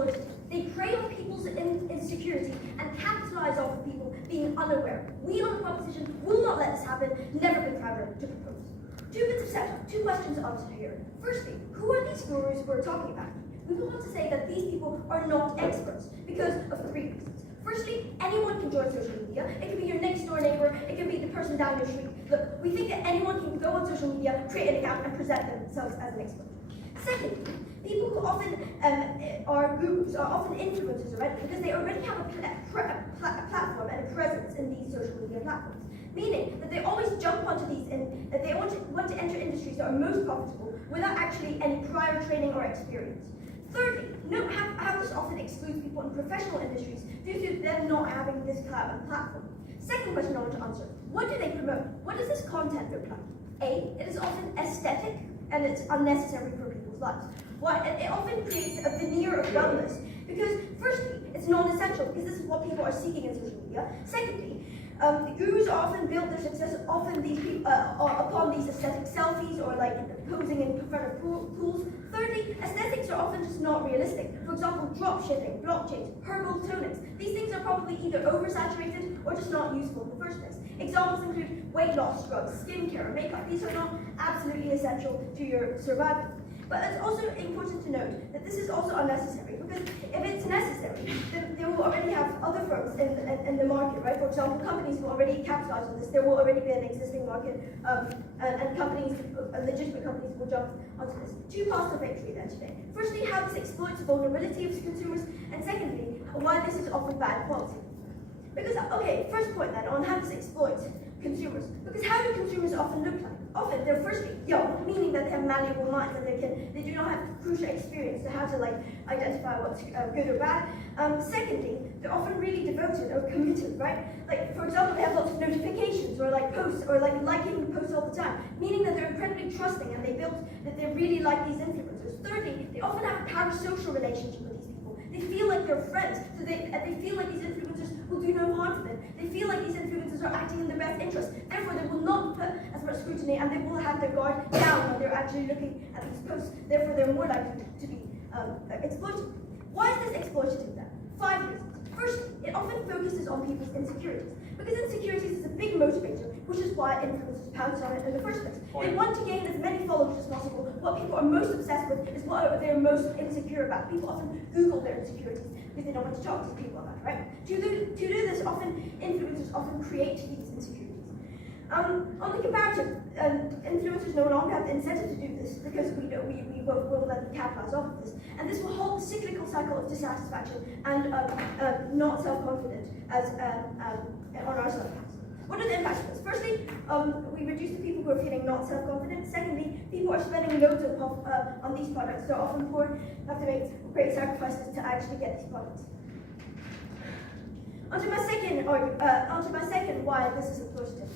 exploitative. They prey on people's insecurity and capitalize off of people being unaware. We on the proposition will not let this happen, never been prouder to propose. 2 bits of setup, 2 questions answered here. Firstly, who are these gurus we're talking about? We want to say that these people are not experts because of 3 reasons. Firstly, anyone can join social media. It can be your next door neighbor, it can be the person down your street. Look, we think that anyone can go on social media, create an account, and present themselves as an expert. Secondly, people who often are gurus are often influencers, right? Because they already have a platform and a presence in these social media platforms. Meaning that they always jump onto these and that they want to enter industries that are most profitable without actually any prior training or experience. Thirdly, note how this often excludes people in professional industries due to them not having this platform. Second question I want to answer, what do they promote? What does this content look like? A, it is often aesthetic and it's unnecessary for people's lives. Why? It often creates a veneer of wellness because firstly, it's non-essential because this is what people are seeking in social media. Secondly, the gurus often build their success upon these aesthetic selfies or like posing in front of pools. Thirdly, aesthetics are often just not realistic. For example, drop shipping, blockchains, herbal tonics. These things are probably either oversaturated or just not useful in the first place. Examples include weight loss drugs, skincare, makeup. These are not absolutely essential to your survival. But it's also important to note that this is also unnecessary because if it's necessary, then they will already have other firms in the market, right? For example, companies will already capitalize on this. There will already be an existing market, and companies, legitimate companies, will jump onto this. 2 paths to victory then today. Firstly, how this exploits vulnerability of consumers, and secondly, why this is often bad quality. Because, okay, first point then on how this exploits consumers. Because how do consumers often look like? Often they're firstly young, meaning that they have malleable minds and they do not have crucial experience to how to like identify what's good or bad. Secondly, they're often really devoted or committed, right? Like for example, they have lots of notifications or like posts or like liking posts all the time, meaning that they're incredibly trusting and they really like these influencers. Thirdly, they often have a parasocial relationship with these people. They feel like they're friends, so they feel like these influencers will do no harm to them. They feel like these influencers are acting in their best interest. Therefore, they will not put as much scrutiny and they will have their guard down when they're actually looking at these posts. Therefore, they're more likely to be exploited. Why is this exploitative then? 5 reasons. First, it often focuses on people's insecurities. Because insecurities is a big motivator, which is why influencers pounce on it in the first place. They want to gain as many followers as possible. What people are most obsessed with is what they're most insecure about. People often Google their insecurities because they don't want to talk to people about it, right? To do this, influencers often create these insecurities. On the comparative, influencers no longer have the incentive to do this because we will let them capitalize off of this. And this will halt the cyclical cycle of dissatisfaction and not self-confident as on our side. What are the impacts of this? Firstly, we reduce the people who are feeling not self-confident. Secondly, people are spending loads on these products. They're often poor, have to make great sacrifices to actually get these products. Onto my second why this is exploitative.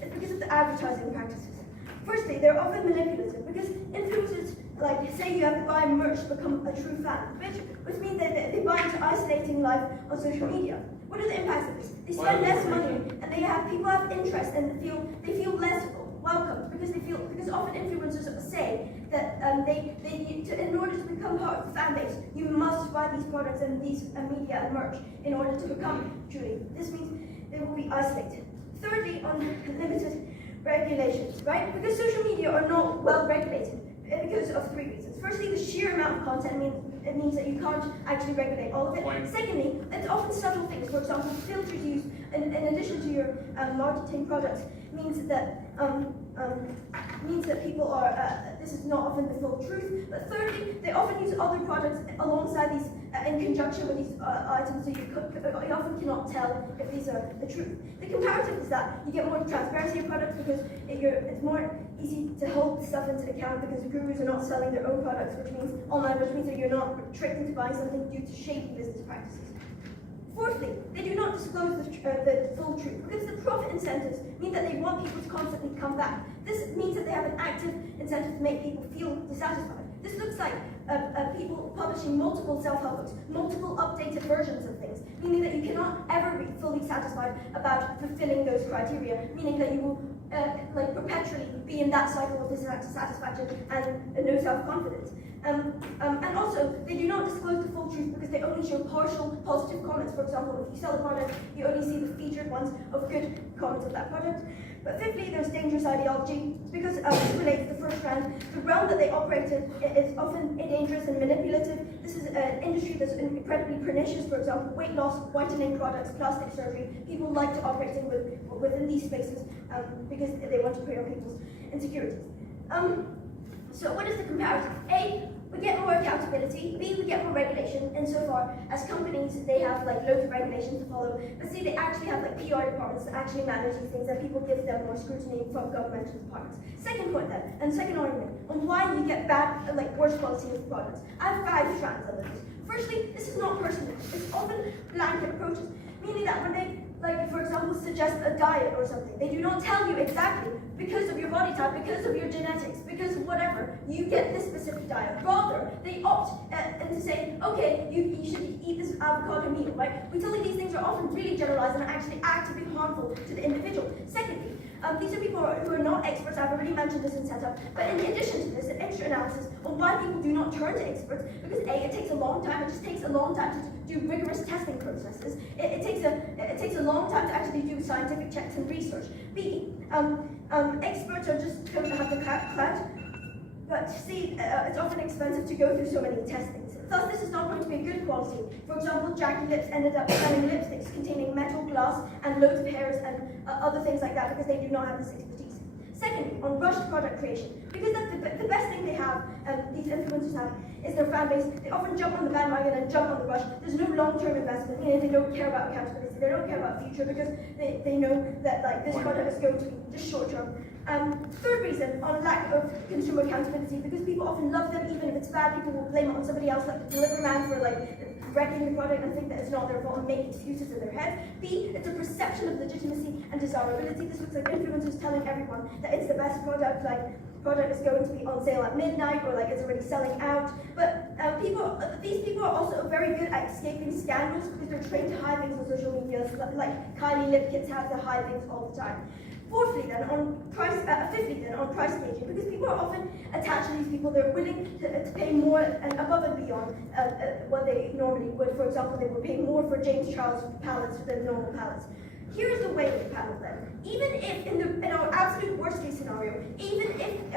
It's because of the advertising practices. Firstly, they're often manipulative because influencers, like say you have to buy merch to become a true fan, which means that they buy into isolating life on social media. What are the impacts of this? They spend less money and people have interest and they feel less welcome because often influencers say that in order to become part of the fan base, you must buy these products and these media and merch in order to become truly. This means they will be isolated. Thirdly, on limited regulations, right? Because social media are not well regulated because of 3 reasons. Firstly, the sheer amount of content means that you can't actually regulate all of it. Secondly, it's often subtle things. For example, filters used in addition to your marketing products means that people are, this is not often the full truth. But thirdly, they often use other products alongside these, in conjunction with these items, so you often cannot tell if these are the truth. The comparative is that you get more transparency in products because it's more easy to hold stuff into account because the gurus are not selling their own products, which means that you're not tricked into buying something due to shady business practices. Fourthly, they do not disclose the full truth because the profit incentives mean that they want people to constantly come back. This means that they have an active incentive to make people feel dissatisfied. This looks like people publishing multiple self-help books, multiple updated versions of things, meaning that you cannot ever be fully satisfied about fulfilling those criteria, meaning that you will like perpetually be in that cycle of dissatisfaction and no self-confidence. And also, they do not disclose the full truth because they only show partial positive comments. For example, if you sell a product, you only see the featured ones of good comments of that product. But fifthly, there's dangerous ideology, because this relates to the first trend. The realm that they operate in is often dangerous and manipulative. This is an industry that's incredibly pernicious. For example, weight loss, whitening products, plastic surgery. People like to operate within these spaces because they want to prey on people's insecurities. So what is the comparative? A, we get more accountability. B, we get more regulation. Insofar as companies, they have like loads of regulations to follow. But C, they actually have like PR departments that actually manage these things, and people give them more scrutiny from governmental departments. Second point then, and second argument on why you get bad, like worse quality of products. I have 5 strands on this. Firstly, this is not personal. It's often blanket approaches, meaning that when they, like for example, suggest a diet or something, they do not tell you exactly because of your body type, because of your genetics, because of whatever, you get this specific diet. Rather, they opt into saying, okay, you should eat this avocado meal, right? We tell you these things are often really generalized and are actually actively harmful to the individual. Secondly, these are people who are not experts. I've already mentioned this in setup. But in addition to this, an extra analysis on why people do not turn to experts, because A, it takes a long time. It just takes a long time to do rigorous testing processes. It takes a long time to actually do scientific checks and research. B, experts are just going to have the clout. But C, it's often expensive to go through so many testings. Thus, this is not going to be a good quality. For example, Jackie Lips ended up selling lipsticks containing metal, glass, and loads of hairs and other things like that because they do not have this expertise. Secondly, on rushed product creation, because that's the best thing they have, these influencers have, is their fan base. They often jump on the bandwagon and jump on the rush. There's no long-term investment, meaning they don't care about accountability, they don't care about future because they know that like this product is going to be just short-term. Third reason, on lack of consumer accountability, because people often love them, even if it's bad, people will blame it on somebody else, like the delivery man for like wrecking the product and think that it's not their fault and make excuses in their head. B, it's a perception of legitimacy and desirability. This looks like influencers telling everyone that it's the best product, like product is going to be on sale at midnight or like it's already selling out. But these people are also very good at escaping scandals because they're trained to hide things on social media. So like Kylie lip kits have to hide things all the time. Fifthly then, on price gauging, because people are often attached to these people, they're willing to pay more and above and beyond what they normally would. For example, they would pay more for James Charles palettes than normal palettes. Here's the way we panel them. Even if, in our absolute worst case scenario, even if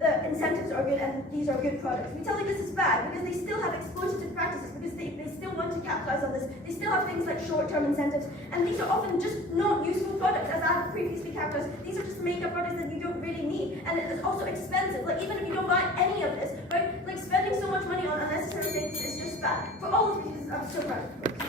the incentives are good and these are good products, we tell you this is bad because they still have exploitative practices, because they still want to capitalize on this. They still have things like short-term incentives, and these are often just not useful products, as I have previously characterized. These are just makeup products that you don't really need, and it's also expensive. Like even if you don't buy any of this, right? Like spending so much money on unnecessary things is just bad. For all of these reasons, I'm so proud of you.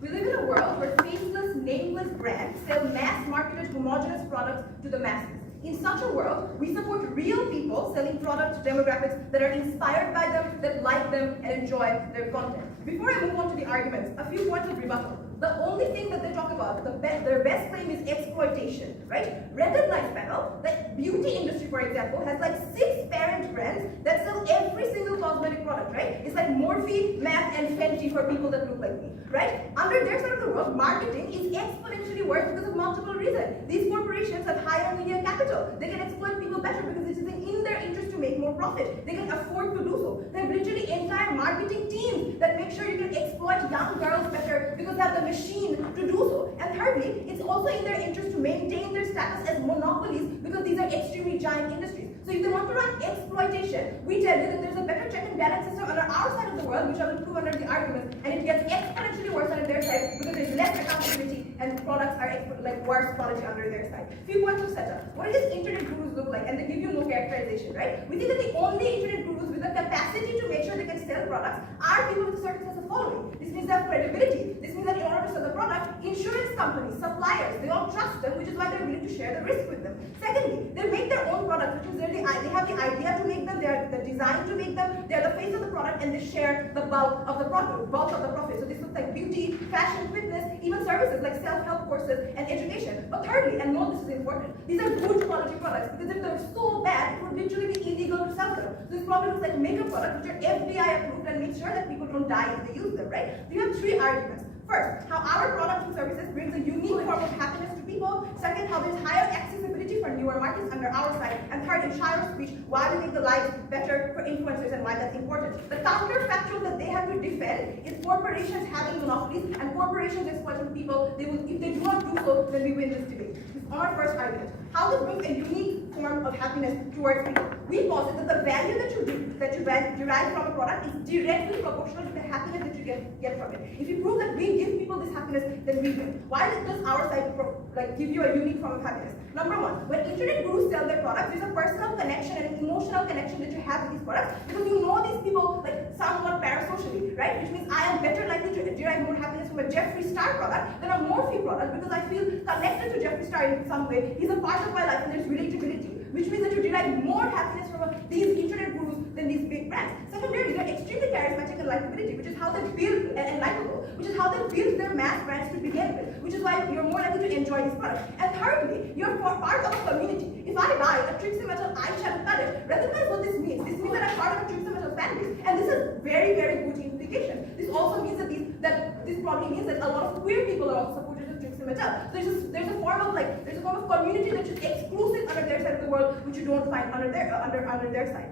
We live in a world where faceless, nameless brands sell mass-marketed homogeneous products to the masses. In such a world, we support real people selling products to demographics that are inspired by them, that like them, and enjoy their content. Before I move on to the arguments, a few points of rebuttal. The only thing that they talk about, their best claim is exploitation, right? Recognize panel that beauty industry, for example, has like 6 parent brands that sell every single cosmetic product, right? It's like Morphe, MAC, and Fenty for people that look like me, right? Under their side of the world, marketing is exponentially worse because of multiple reasons. These corporations have higher media capital. They can exploit people better because it is in their interest to make more profit. They can afford to do so. They have literally entire marketing teams that make sure you can exploit young girls better because they have the machine to do so. And thirdly, it's also in their interest to maintain their status as monopolies because these are extremely giant industries. So if they want to run exploitation, we tell you that there's a better check and balance system under our side of the world, which I will prove under the argument, and it gets exponentially worse under their side because there's less accountability and products are like worse quality under their side. Few points of setup. What does internet gurus look like? And they give you no characterization, right? We think that the only internet gurus with the capacity to make sure they can sell products are people with a certain sense of following. This means they have credibility. This means that in order to sell the product, insurance companies, suppliers, they all trust them, which is why they're willing to share the risk with them. Secondly, they make their own products, which means they have the idea to make them, they are the design to make them, they are the face of the product, and they share the bulk of the profit. So this looks like beauty, fashion, fitness, even services like self-help courses and education. But thirdly, and note this is important, these are good quality products because if they're so bad, it would literally be illegal to sell them. So this probably looks like makeup products which are FBI approved and make sure that people don't die if they use them, right? We have 3 arguments. First, how our products and services brings a unique form of happiness to people. Second, how there's higher accessibility for newer markets under our side. And third, in Shiro's speech, why we make the lives better for influencers and why that's important. The counterfactual that they have to defend is corporations having monopolies and corporations exploiting people. If they do not do so, then we win this debate. This is our first argument. How this brings a unique form of happiness towards people. We posit that the value that you derive from a product is directly proportional to the happiness that you get from it. If you prove that we give people this happiness, then we win. Why does our side give you a unique form of happiness? Number one, when internet gurus sell their products, there's a personal connection and an emotional connection that you have with these products because you know these people like somewhat parasocially, right? Which means I am better likely to derive more happiness from a Jeffree Star product than a Morphe product because I feel connected to Jeffree Star in some way. He's a part of my life and there's relatability, which means that you derive more happiness from these internet gurus than these big brands. Secondarily, they're extremely charismatic and likability, which is how they build and likable, which is how they build their mass brands to begin with, which is why you're more likely to enjoy these products. And thirdly, you're part of a community. If I buy a Trixie Metal eyeshadow palette, recognize what this means. This means that I'm part of a Trixie Metal fan base, and this is very, very good implication. This also means that this probably means that a lot of queer people are also supporters of Trixie Metal. So there's a form of community that is exclusive under their side of the world, which you don't find under their side.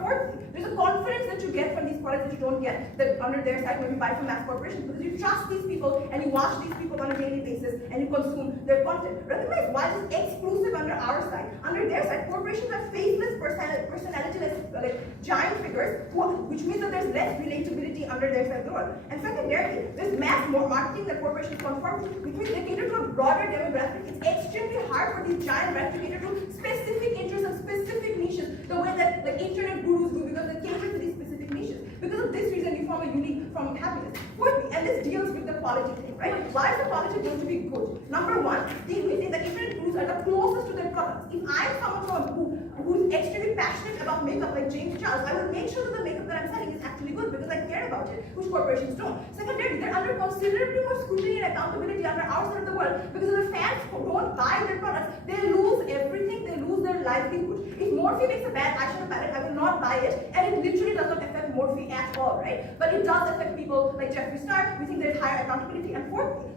Fourthly, there's a confidence that you get from these products that you don't get under their side when you buy from mass corporations because you trust these people and you watch these people on a daily basis and you consume their content. Recognize why this is exclusive under our side. Under their side, corporations are faceless, personalityless, like giant figures, which means that there's less relatability under their side of the world. And secondarily, there's mass marketing that corporations conform to, which means they cater to a broader demographic. It's extremely hard for these giant brands to cater to specific interests and specific niches the way that the internet gurus do because they cater to these specific niches. Because of this reason, you form a unique form of happiness. Fourthly, and this deals with the quality thing, right? Why is the quality going to be good? Number one, we think that internet gurus are the closest to their products. If I'm someone who's extremely passionate about makeup like James Charles, I will make sure that the makeup that I'm selling is actually good because I care about it, which corporations don't. Secondarily, they're under considerably more scrutiny and accountability under our side of the world because if the fans don't buy their products, they lose everything, they lose their livelihood. If Morphe makes a bad eyeshadow palette, I will not buy it, and it literally does not affect Morphe at all, right? But it does affect people like Jeffree Star. We think there's higher accountability. And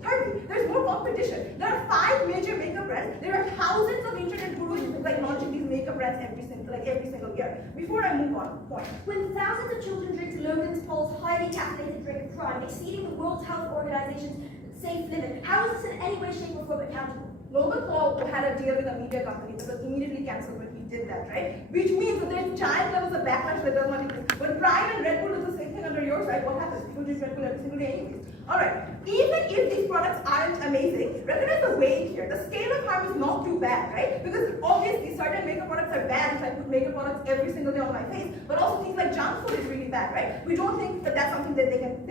thirdly, there's more competition. There are 5 major makeup brands. There are thousands of internet gurus like launching these makeup brands every single year. Before I move on, point. When thousands of children drink Logan's Paul's highly caffeinated drink of crime, exceeding the World Health Organization's safe limit, how is this in any way, shape, or form accountable? Logan Paul had a deal with a media company that was immediately cancelled when he did that, right? Which means that there's giant levels of backlash that does not exist. When Prime and Red Bull do the same thing under your side, what happens? People drink Red Bull every single day anyways. Alright, even if these products aren't amazing, recognize the weight here. The scale of harm is not too bad, right? Because obviously certain makeup products are bad if I put makeup products every single day on my face, but also things like junk food is really bad, right? We don't think that that's something that they can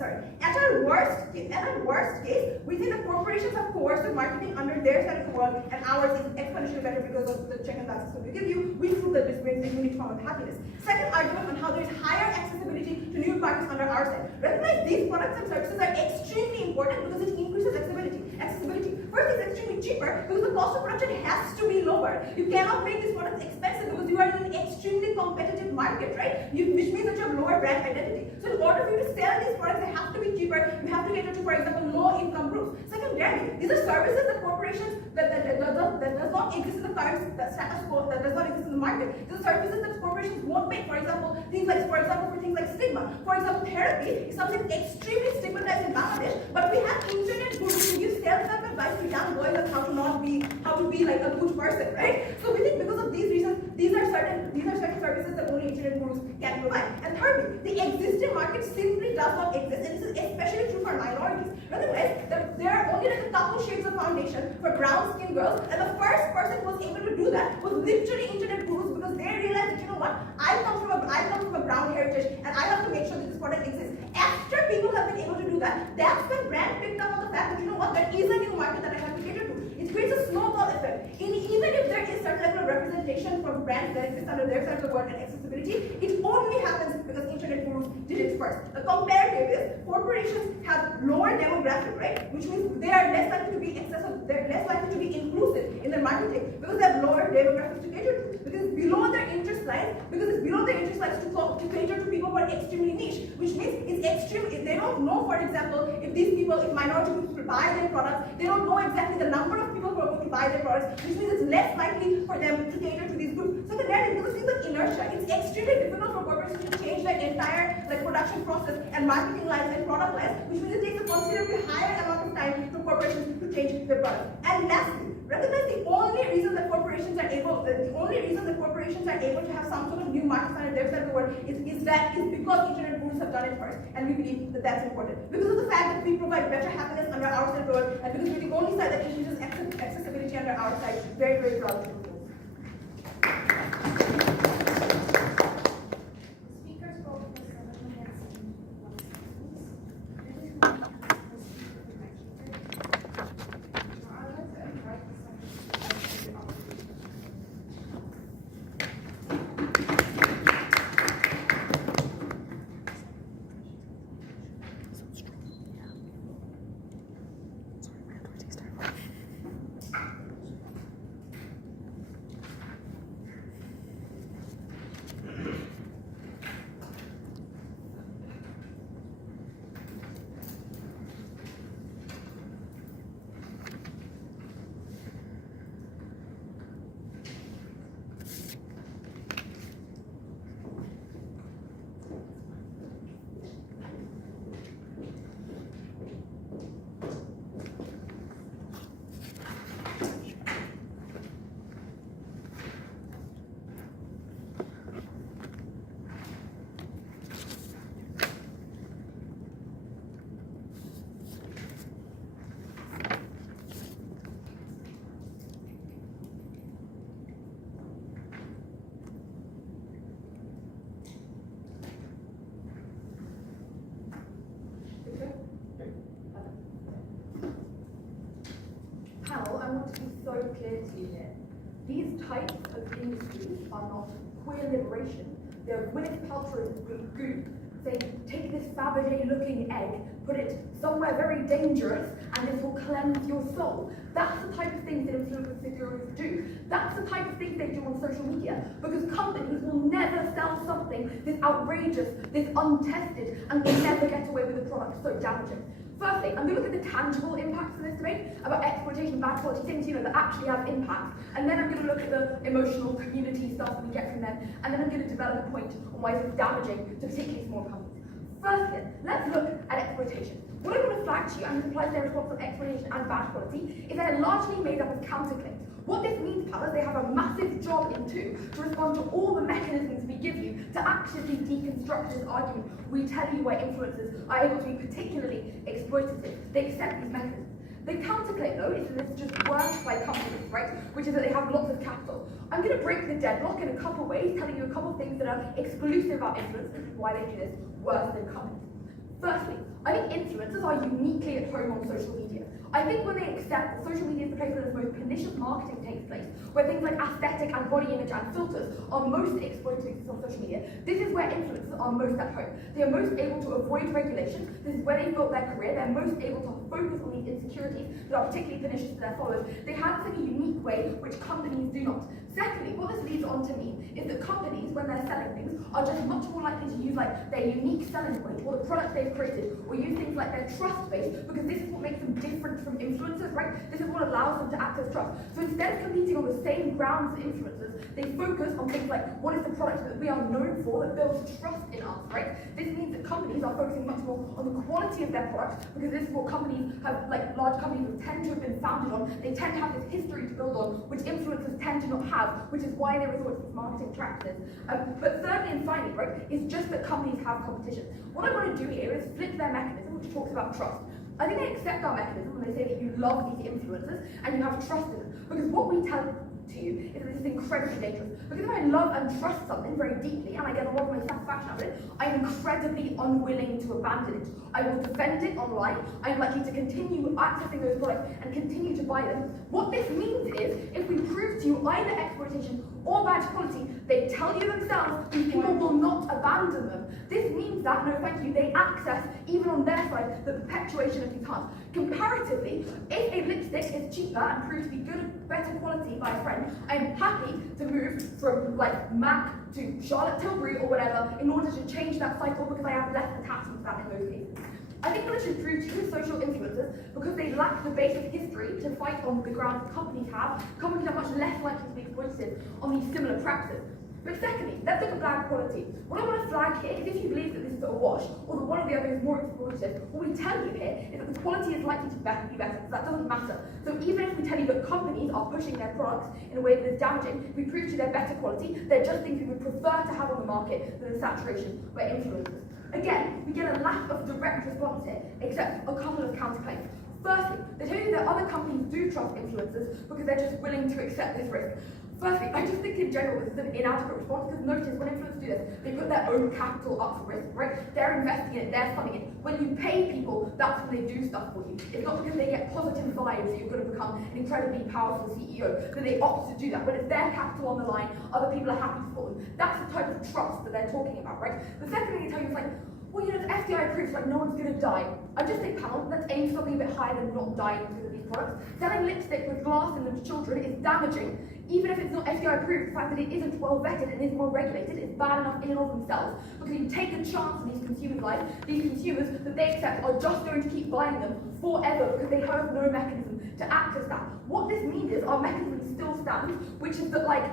At our worst case, we think that corporations have coercive marketing under their side of the world, and ours is exponentially better because of the check and balance system we give you. We prove that this brings a unique form of happiness. Second argument on how there is higher accessibility to new markets under our side. Recognize these products and services are extremely important because it increases accessibility. First, it's extremely cheaper because the cost of production has to be lower. You cannot make these products expensive because you are in an extremely competitive market, right? Which means that you have lower brand identity. So in order for you to sell these products, they have to be cheaper. You have to cater to, for example, low-income groups. Secondarily, these are services that corporations that does not exist in the current status quo, that does not exist in the market. These are services that corporations won't make. For example, things like stigma. For example, therapy is something extremely stigmatized in Bangladesh, but we have internet gurus who give self-help advice to young boys on how to be like a good person, right? So we think because of these reasons, these are certain services that only internet gurus can provide. And thirdly, the existing market simply does not exist, and this is especially true for minorities. Otherwise, there are only like a couple shades of foundation for brown-skinned girls, and the first person who was able to do that was literally internet gurus because they realized that, you know what, I come from a brown heritage, and I have to make sure that this product exists. After people have been able to do that, that's when brand picked up on the fact that, you know what, there is a new market that I have to cater to. It creates a snowball effect. Even if there is certain level of representation from brands that exist under their side of the world and accessibility, it only happens because internet gurus did it first. The comparative is corporations have lower demographic, right? Which means they are less likely to be accessible, they're less likely to be inclusive in their marketing because they have lower demographics to cater to. Because it's below their interest lines, to cater to people who are extremely niche, which means it's extreme. If they don't know, for example, if minority groups will buy their products, they don't know exactly the number of people who are going to buy their products, which means it's less likely for them to cater to these groups. So because of things like inertia, it's extremely difficult for corporations to change their entire production process and marketing lines and product lines, which means it takes a considerably higher amount of time for corporations to change their products. And lastly, recognize the only reason that corporations are able to have some sort of new market under their side of the world is because internet gurus have done it first, and we believe that that's important. Because of the fact that we provide better happiness under our side of the world, and because we're the only side that introduces accessibility under our side, very, very proud to propose. Speakers vote for 7 minutes and 1 Panel, I want to be so clear to you here. These types of industries are not queer liberation. They're Gwyneth Paltrow's goop, saying, take this Fabergé-looking egg, put it somewhere very dangerous, and this will cleanse your soul. That's the type of things that influencers do. That's the type of things they do on social media, because companies will never sell something this outrageous, this untested, and will never get away with a product so damaging. Firstly, I'm going to look at the tangible impacts of this debate about exploitation, bad quality things, that actually have impact. And then I'm going to look at the emotional community stuff that we get from them. And then I'm going to develop a point on why it's damaging to particularly small companies. Firstly, let's look at exploitation. What I want to flag to you, and this applies to their response on exploitation and bad quality, is that they're largely made up of counterclaims. What this means, pal, is they have a massive job in to respond to all the mechanisms we give you to actively deconstruct this argument. We tell you where influencers are able to be particularly exploitative. They accept these mechanisms. The counterclaim, though, is that it's just worse by companies, right? Which is that they have lots of capital. I'm going to break the deadlock in a couple ways, telling you a couple of things that are exclusive about influencers and why they do this worse than companies. Firstly, I think influencers are uniquely at home on social media. I think when they accept that social media is the place where the most pernicious marketing takes place, where things like aesthetic and body image and filters are most exploited on social media, this is where influencers are most at home. They are most able to avoid regulation. This is where they built their career. They're most able to focus on these insecurities that are particularly pernicious to their followers. They have this in a unique way which companies do not. Secondly, what this leads on to mean is that companies, when they're selling things, are just much more likely to use like their unique selling point or the product they've created, or use things like their trust base, because this is what makes them different from influencers, right? This is what allows them to access trust. So instead of competing on the same grounds as influencers, they focus on things like what is the product that we are known for that builds trust in us, right? This means that companies are focusing much more on the quality of their product, because this is what companies have, like large companies tend to have been founded on. They tend to have this history to build on, which influencers tend to not have, which is why they resort to these marketing practices. But thirdly and finally, right, is just that companies have competition. What I want to do here is flip their mechanism, which talks about trust. I think they accept our mechanism when they say that you love these influencers and you have trust in them. Because what we tell to you is that this is incredibly dangerous. Because if I love and trust something very deeply and I get a lot of my satisfaction out of it, I'm incredibly unwilling to abandon it. I will defend it online. I'm likely to continue accessing those products and continue to buy them. What this means is, if we prove to you either exploitation or bad quality, they tell you themselves these people will not abandon them. This means that, no thank you, they access, even on their side, the perpetuation of these harms. Comparatively, if a lipstick is cheaper and proves to be good, better quality by a friend, I'm happy to move from like MAC to Charlotte Tilbury or whatever in order to change that cycle, because I have less attachment to that in those cases. I think what I should prove to you is social influencers, because they lack the basic history to fight on the grounds that companies have. Companies are much less likely to be exploited on these similar practices. But secondly, let's look at bad quality. What I want to flag here is if you believe that this is a wash, or that one or the other is more exploitive, what we tell you here is that the quality is likely to be better, because that doesn't matter. So even if we tell you that companies are pushing their products in a way that is damaging, if we prove to you they're better quality, they're just things we would prefer to have on the market than the saturation by influencers. Again, we get a lack of direct response here, except a couple of counterclaims. Firstly, they tell you that other companies do trust influencers because they're just willing to accept this risk. Firstly, I just think in general this is an inadequate response, because notice when influencers do this, they put their own capital up for risk, right? They're investing in it, they're funding it. When you pay people, that's when they do stuff for you. It's not because they get positive vibes that you're going to become an incredibly powerful CEO that they opt to do that. When it's their capital on the line, other people are happy to support them. That's the type of trust that they're talking about, right? The second thing they tell you is like, well, you know, it's FDI approved, like no one's going to die. I just think, pal, let's aim for something a bit higher than not dying because of these products. Selling lipstick with glass in them to children is damaging. Even if it's not FDI approved, the fact that it isn't well vetted and is well regulated is bad enough in and of themselves, because you take a chance on these consumers' lives. These consumers that they accept are just going to keep buying them forever because they have no mechanism to access that. What this means is our mechanism still stands, which is that, like,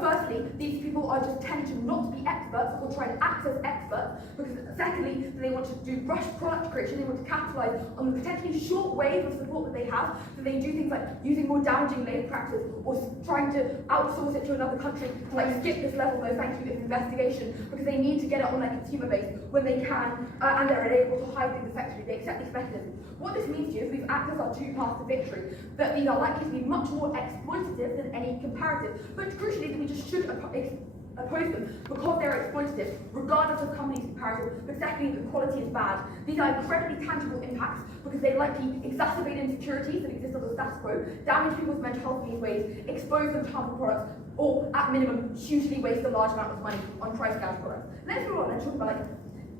firstly, these people are just tend to not be experts or try to access experts, because secondly, they want to do rush product creation, they want to capitalize on the potentially short wave of support that they have, so they do things like using more damaging labor practices or trying to outsource it to another country to like skip this level, no thank you, of investigation, because they need to get it on their consumer base when they can, and they're unable to hide things effectively. They accept these mechanisms. What this means to you is we've accessed our two paths to victory, that these are likely to be much more exploitative than any comparative, but crucially that we just should oppose them because they're exploitative, regardless of companies' comparative, but secondly, the quality is bad. These are incredibly tangible impacts because they likely exacerbate insecurities that exist on the status quo, damage people's mental health in these ways, expose them to harmful products, or at minimum, hugely waste a large amount of money on price gouged products. Let's move on and talk about like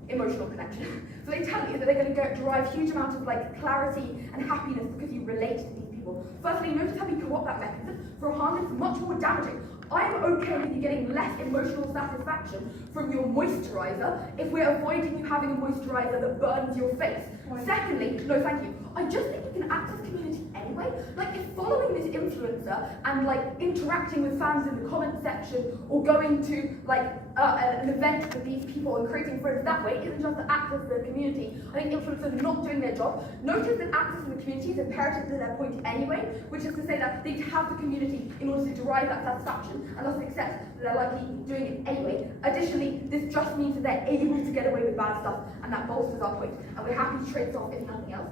emotional connection. So they tell you that they're going to derive huge amounts of like clarity and happiness because you relate to these people. Firstly, notice how we co-opt that mechanism for a harm that's much more damaging. I'm okay with you getting less emotional satisfaction from your moisturizer if we're avoiding you having a moisturizer that burns your face. Secondly, no thank you. I just think you can access community anyway. Like, if following this influencer and like interacting with fans in the comment section or going to like an event with these people and creating friends that way isn't just to access the community, I think influencers are not doing their job. Notice that accessing the community is imperative to their point anyway, which is to say that they have the community in order to derive that satisfaction, and thus accept that they're likely doing it anyway. Additionally, this just means that they're able to get away with bad stuff, and that bolsters our point, and we're happy to trade off if nothing else.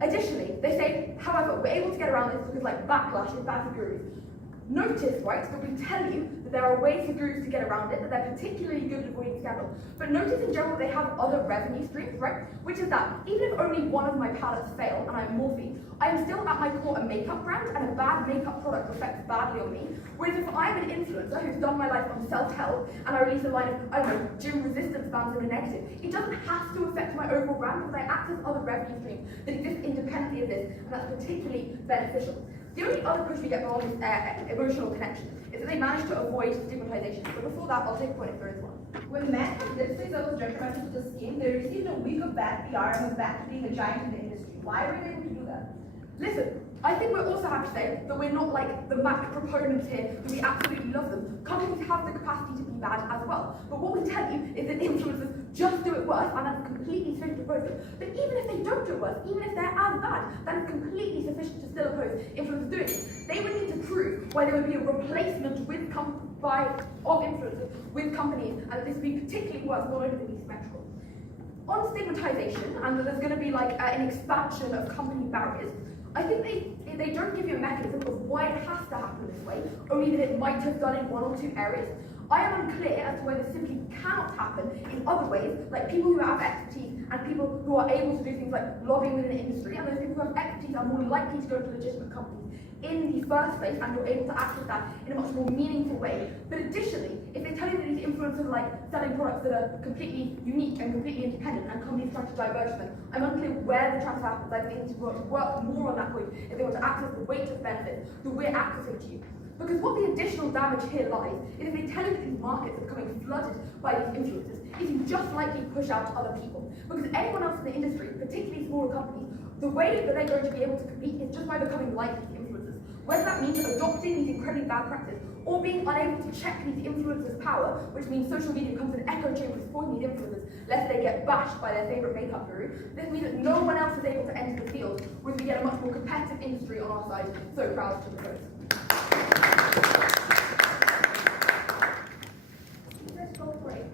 Additionally, they say, however, we're able to get around this because like backlash is bad for gurus. Notice, right, that we tell you that there are ways for gurus to get around it, that they're particularly good at avoiding scandal. But notice in general they have other revenue streams, right? Which is that even if only one of my palettes fail and I'm Morphe, I am still at my core a makeup brand, and a bad makeup product reflects badly on me. Whereas if I'm an influencer who's done my life on self-help and I release a line of, I don't know, gym resistance bands in a negative, it doesn't have to affect my overall brand because I access other revenue streams that exist independently of this, and that's particularly beneficial. The only other push we get on is emotional connection, is that they manage to avoid stigmatization. But before that, I'll take a point if there is one. When Matt had lipsticks that was detrimental to the skin, they received a week of bad PR and was back to being a giant in the industry. Why were they able to do that? Listen, I think we're also happy to say that we're not like the MAC proponents here, that we absolutely love them. Companies have the capacity to be bad as well. But what we tell you is that influencers just do it worse, and that's completely sufficient to oppose them. But even if they don't do it worse, even if they're as bad, that is completely sufficient to still oppose influencers doing it. They would need to prove why there would be a replacement with of influencers with companies, and this would be particularly worse, not only than symmetrical. On stigmatization, and that there's going to be like an expansion of company barriers, I think they don't give you a mechanism of why it has to happen this way, only that it might have done in one or two areas. I am unclear as to whether this simply cannot happen in other ways, like people who have expertise and people who are able to do things like lobbying within the industry, and those people who have expertise are more likely to go to legitimate companies in the first place, and you're able to access that in a much more meaningful way. But additionally, if they tell you that these influencers are like selling products that are completely unique and completely independent, and companies trying to diverge them, I'm unclear where the transfer happens. I think they need to work more on that point if they want to access the weight of benefits that we're accessing to you. Because what the additional damage here lies is if they tell you that these markets are becoming flooded by these influencers, is you just likely push out other people. Because anyone else in the industry, particularly smaller companies, the way that they're going to be able to compete is just by becoming like these influencers. Whether that means adopting these incredibly bad practices or being unable to check these influencers' power, which means social media becomes an echo chamber supporting these influencers, lest they get bashed by their favorite makeup guru. This means that no one else is able to enter the field, whereas we get a much more competitive industry on our side. So proud to propose. Let's go for it.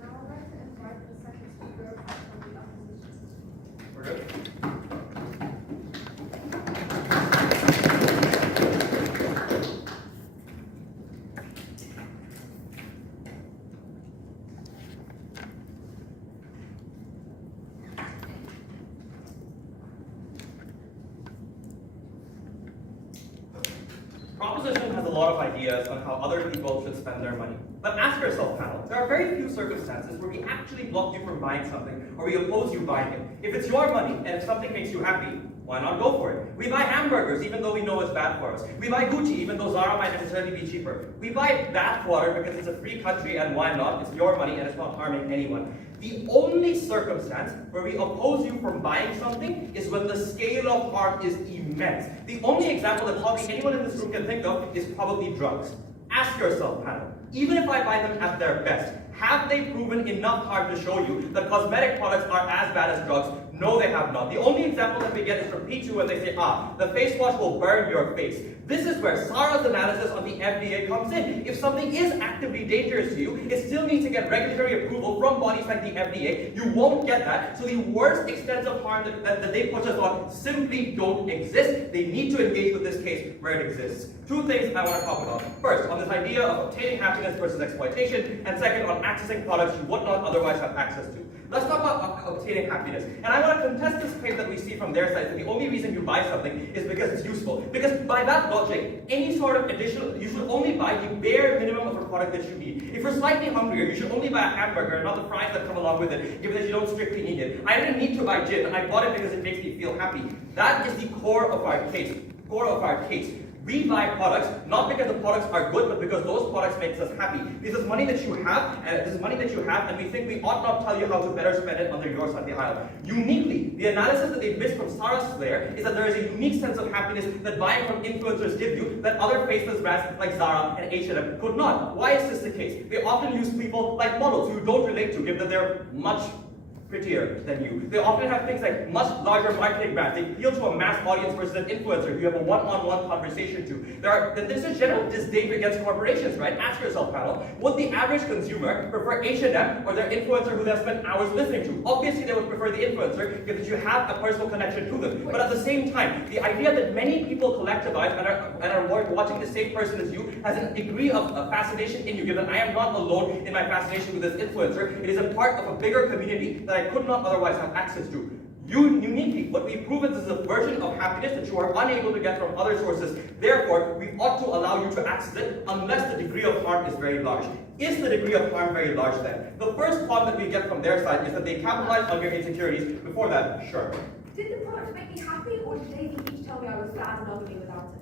Now I'd like to invite the second speaker from the opposition. We're good? Proposition has a lot of ideas on how other people should spend their money. But ask yourself, panel, there are very few circumstances where we actually block you from buying something or we oppose you buying it. If it's your money and if something makes you happy, why not go for it? We buy hamburgers even though we know it's bad for us. We buy Gucci even though Zara might necessarily be cheaper. We buy bath water because it's a free country and why not? It's your money and it's not harming anyone. The only circumstance where we oppose you from buying something is when the scale of harm is immense. The only example that probably anyone in this room can think of is probably drugs. Ask yourself, panel, even if I buy them at their best, have they proven enough harm to show you that cosmetic products are as bad as drugs? No, they have not. The only example that we get is from P2 when they say, the face wash will burn your face. This is where Sarah's analysis on the FDA comes in. If something is actively dangerous to you, it still needs to get regulatory approval from bodies like the FDA. You won't get that. So the worst extent of harm that they push us on simply don't exist. They need to engage with this case where it exists. Two things I want to talk about. First, on this idea of obtaining happiness versus exploitation, and second, on accessing products you would not otherwise have access to. Let's talk about obtaining happiness. And I want to contest this claim that we see from their side that the only reason you buy something is because it's useful. Because by that logic, any sort of additional, you should only buy the bare minimum of a product that you need. If you're slightly hungrier, you should only buy a hamburger and not the fries that come along with it, given that you don't strictly need it. I didn't need to buy gin, I bought it because it makes me feel happy. That is the core of our case. We buy products not because the products are good, but because those products make us happy. This is money that you have, and we think we ought not tell you how to better spend it under your side of the aisle. Uniquely, the analysis that they missed from Sarah's flare is that there is a unique sense of happiness that buying from influencers give you that other faceless brands like Zara and H&M could not. Why is this the case? They often use people like models who you don't relate to, given that they're much prettier than you. They often have things like much larger marketing brands. They appeal to a mass audience versus an influencer who you have a one-on-one conversation to. There's a general disdain against corporations, right? Ask yourself, panel, would the average consumer prefer H&M or their influencer who they have spent hours listening to? Obviously, they would prefer the influencer because you have a personal connection to them. But at the same time, the idea that many people collectivize and are watching the same person as you has a degree of fascination in you, given I am not alone in my fascination with this influencer. It is a part of a bigger community that I could not otherwise have access to. Uniquely, what we prove is a version of happiness that you are unable to get from other sources. Therefore, we ought to allow you to access it unless the degree of harm is very large. Is the degree of harm very large then? The first harm that we get from their side is that they capitalize on your insecurities. Before that, sure. Did the product make me happy, or did they each tell me I was fat and ugly without it?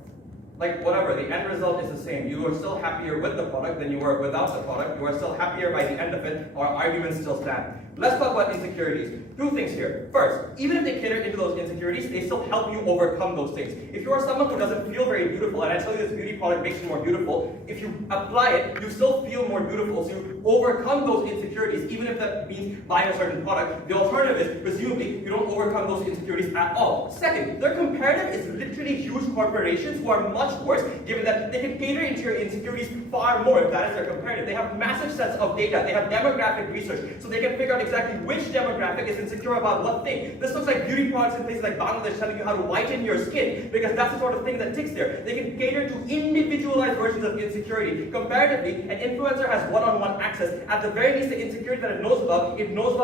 Like whatever, the end result is the same. You are still happier with the product than you were without the product. You are still happier by the end of it. Our arguments still stand. Let's talk about insecurities. Two things here. First, even if they cater into those insecurities, they still help you overcome those things. If you are someone who doesn't feel very beautiful, and I tell you this beauty product makes you more beautiful, if you apply it, you still feel more beautiful, so you overcome those insecurities, even if that means buying a certain product. The alternative is, presumably, you don't overcome those insecurities at all. Second, their comparative is literally huge corporations who are much worse, given that they can cater into your insecurities far more if that is their comparative. They have massive sets of data. They have demographic research, so they can figure out exactly which demographic is insecure about what thing. This looks like beauty products in places like Bangladesh telling you how to whiten your skin, because that's the sort of thing that ticks there. They can cater to individualized versions of insecurity. Comparatively, an influencer has one-on-one access. At the very least, the insecurity that it knows about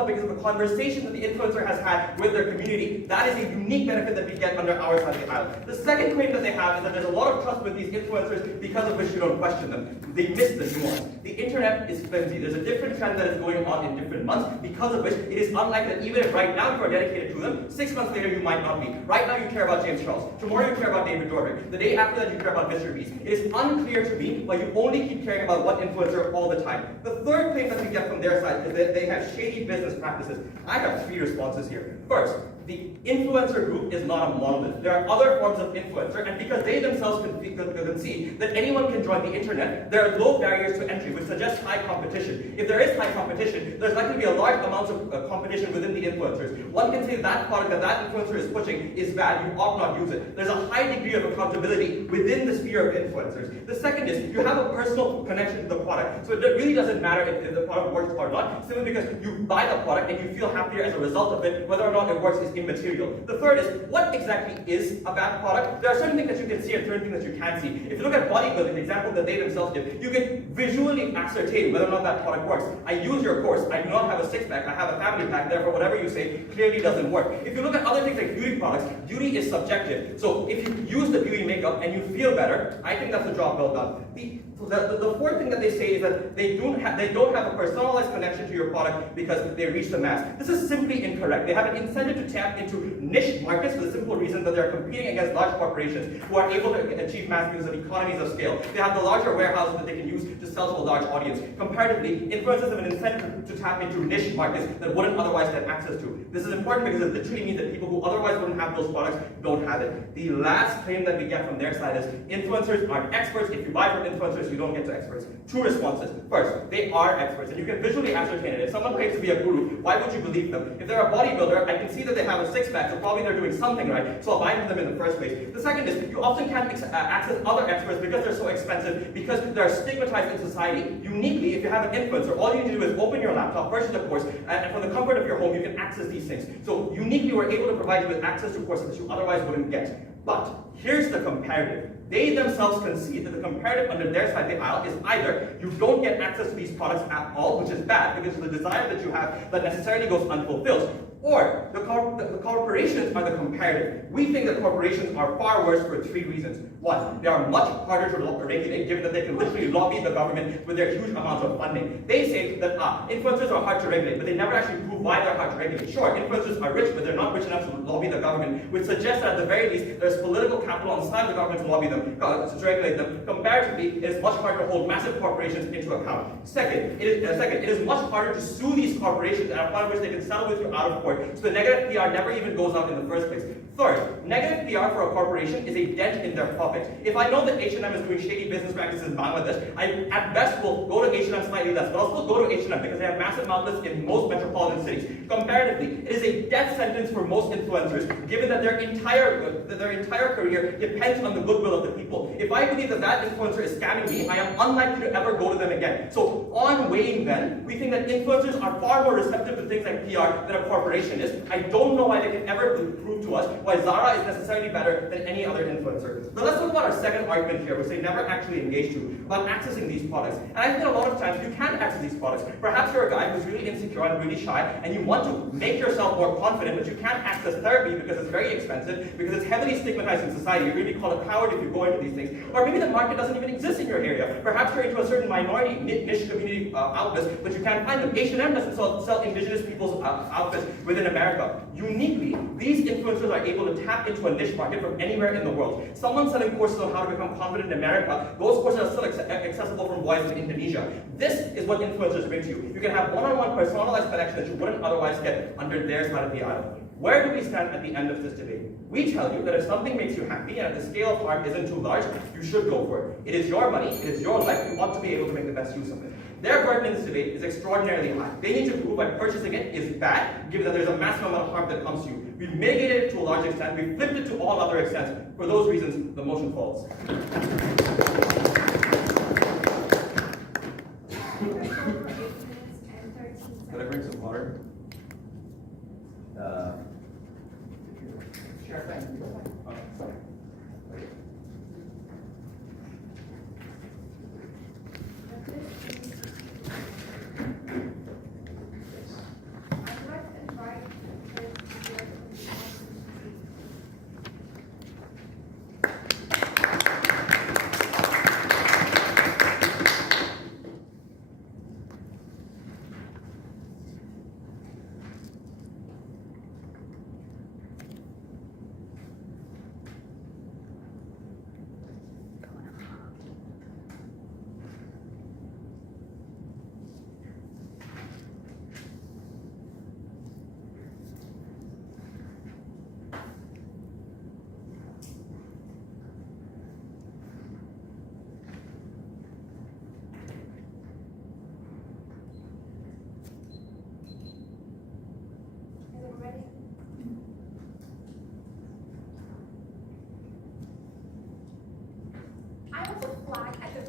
because of the conversation that the influencer has had with their community. That is a unique benefit that we get under our side of the aisle. The second claim that they have is that there's a lot of trust with these influencers because of which you don't question them. They miss the nuance. The internet is flimsy. There's a different trend that is going on in different months, because of which it is unlikely that even if right now you are dedicated to them, 6 months later you might not be. Right now you care about James Charles. Tomorrow you care about David Dobrik. The day after that you care about Mr. Beast. It is unclear to me why you only keep caring about one influencer all the time. The third claim that we get from their side is that they have shady business practices. I have 3 responses here. First, the influencer group is not a monolith. There are other forms of influencer, and because they themselves can see that anyone can join the internet, there are low barriers to entry, which suggests high competition. If there is high competition, there's likely to be a large amount of competition within the influencers. One can say that product that influencer is pushing is bad, you ought not use it. There's a high degree of accountability within the sphere of influencers. The second is, you have a personal connection to the product, so it really doesn't matter if the product works or not, simply because you buy the product and you feel happier as a result of it. Whether or not it works is immaterial. The third is, what exactly is a bad product? There are certain things that you can see and certain things that you can't see. If you look at bodybuilding, the example that they themselves give, you can visually ascertain whether or not that product works. I use your course. I do not have a six-pack. I have a family pack. Therefore, whatever you say clearly doesn't work. If you look at other things like beauty products, beauty is subjective. So if you use the beauty makeup and you feel better, I think that's a job well done. The fourth thing that they say is that they don't have a personalized connection to your product because they reach the mass. This is simply incorrect. They have an incentive to tap into niche markets for the simple reason that they're competing against large corporations who are able to achieve mass because of economies of scale. They have the larger warehouses that they can use to sell to a large audience. Comparatively, influencers have an incentive to tap into niche markets that wouldn't otherwise get access to. This is important because it literally means that people who otherwise wouldn't have those products don't have it. The last claim that we get from their side is influencers aren't experts. If you buy from influencers, you don't get to experts. Two responses. First, they are experts, and you can visually ascertain it. If someone claims to be a guru, why would you believe them? If they're a bodybuilder, I can see that they have a six-pack, so probably they're doing something right, so I'll buy from them in the first place. The second is, you often can't access other experts because they're so expensive, because they're stigmatized in society. Uniquely, if you have an influencer, all you need to do is open your laptop, purchase a course, and from the comfort of your home, you can access these things. So uniquely, we're able to provide you with access to courses that you otherwise wouldn't get. But here's the comparative. They themselves concede that the comparative under their side of the aisle is either you don't get access to these products at all, which is bad because of the desire that you have that necessarily goes unfulfilled, or the corporations are the comparative. We think that corporations are far worse for 3 reasons. One, they are much harder to regulate, given that they can literally lobby the government with their huge amounts of funding. They say that influencers are hard to regulate, but they never actually prove why they're hard to regulate. Sure, influencers are rich, but they're not rich enough to lobby the government, which suggests that at the very least, there's political capital on the side of the government to lobby them, to regulate them. Comparatively, it is much harder to hold massive corporations into account. Second, it is much harder to sue these corporations, and upon which they can settle with you out of court, so the negative PR never even goes up in the first place. Third, negative PR for a corporation is a dent in their profit. If I know that H&M is doing shady business practices in Bangladesh, I at best will go to H&M slightly less, but I'll still go to H&M because they have massive outlets in most metropolitan cities. Comparatively, it is a death sentence for most influencers, given that their entire career depends on the goodwill of the people. If I believe that that influencer is scamming me, I am unlikely to ever go to them again. So on weighing then, we think that influencers are far more receptive to things like PR than a corporation is. I don't know why they can ever prove to us why Zara is necessarily better than any other influencer. Now let's talk about our second argument here, which they never actually engaged to, about accessing these products. And I think that a lot of times you can access these products. Perhaps you're a guy who's really insecure and really shy, and you want to make yourself more confident, but you can't access therapy because it's very expensive, because it's heavily stigmatized in society. You're really called a coward if you go into these things. Or maybe the market doesn't even exist in your area. Perhaps you're into a certain minority niche community outlets, but you can't find them. H&M doesn't sell indigenous people's outfits within America. Uniquely, these influencers are able to tap into a niche market from anywhere in the world. Someone selling courses on how to become confident in America, those courses are still accessible from boys in Indonesia. This is what influencers bring to you. You can have one-on-one personalized connection that you wouldn't otherwise get under their side of the aisle. Where do we stand at the end of this debate? We tell you that if something makes you happy and if the scale of harm isn't too large, you should go for it. It is your money, it is your life, you ought to be able to make the best use of it. Their burden in this debate is extraordinarily high. They need to prove by purchasing it is bad, given that there's a massive amount of harm that comes to you. We've mitigated it to a large extent, we've flipped it to all other extents. For those reasons, the motion falls. Could I bring some water? Sure, thank you.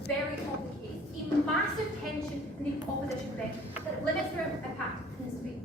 Very complicated, a massive tension in the opposition rank that limits their impact in this debate.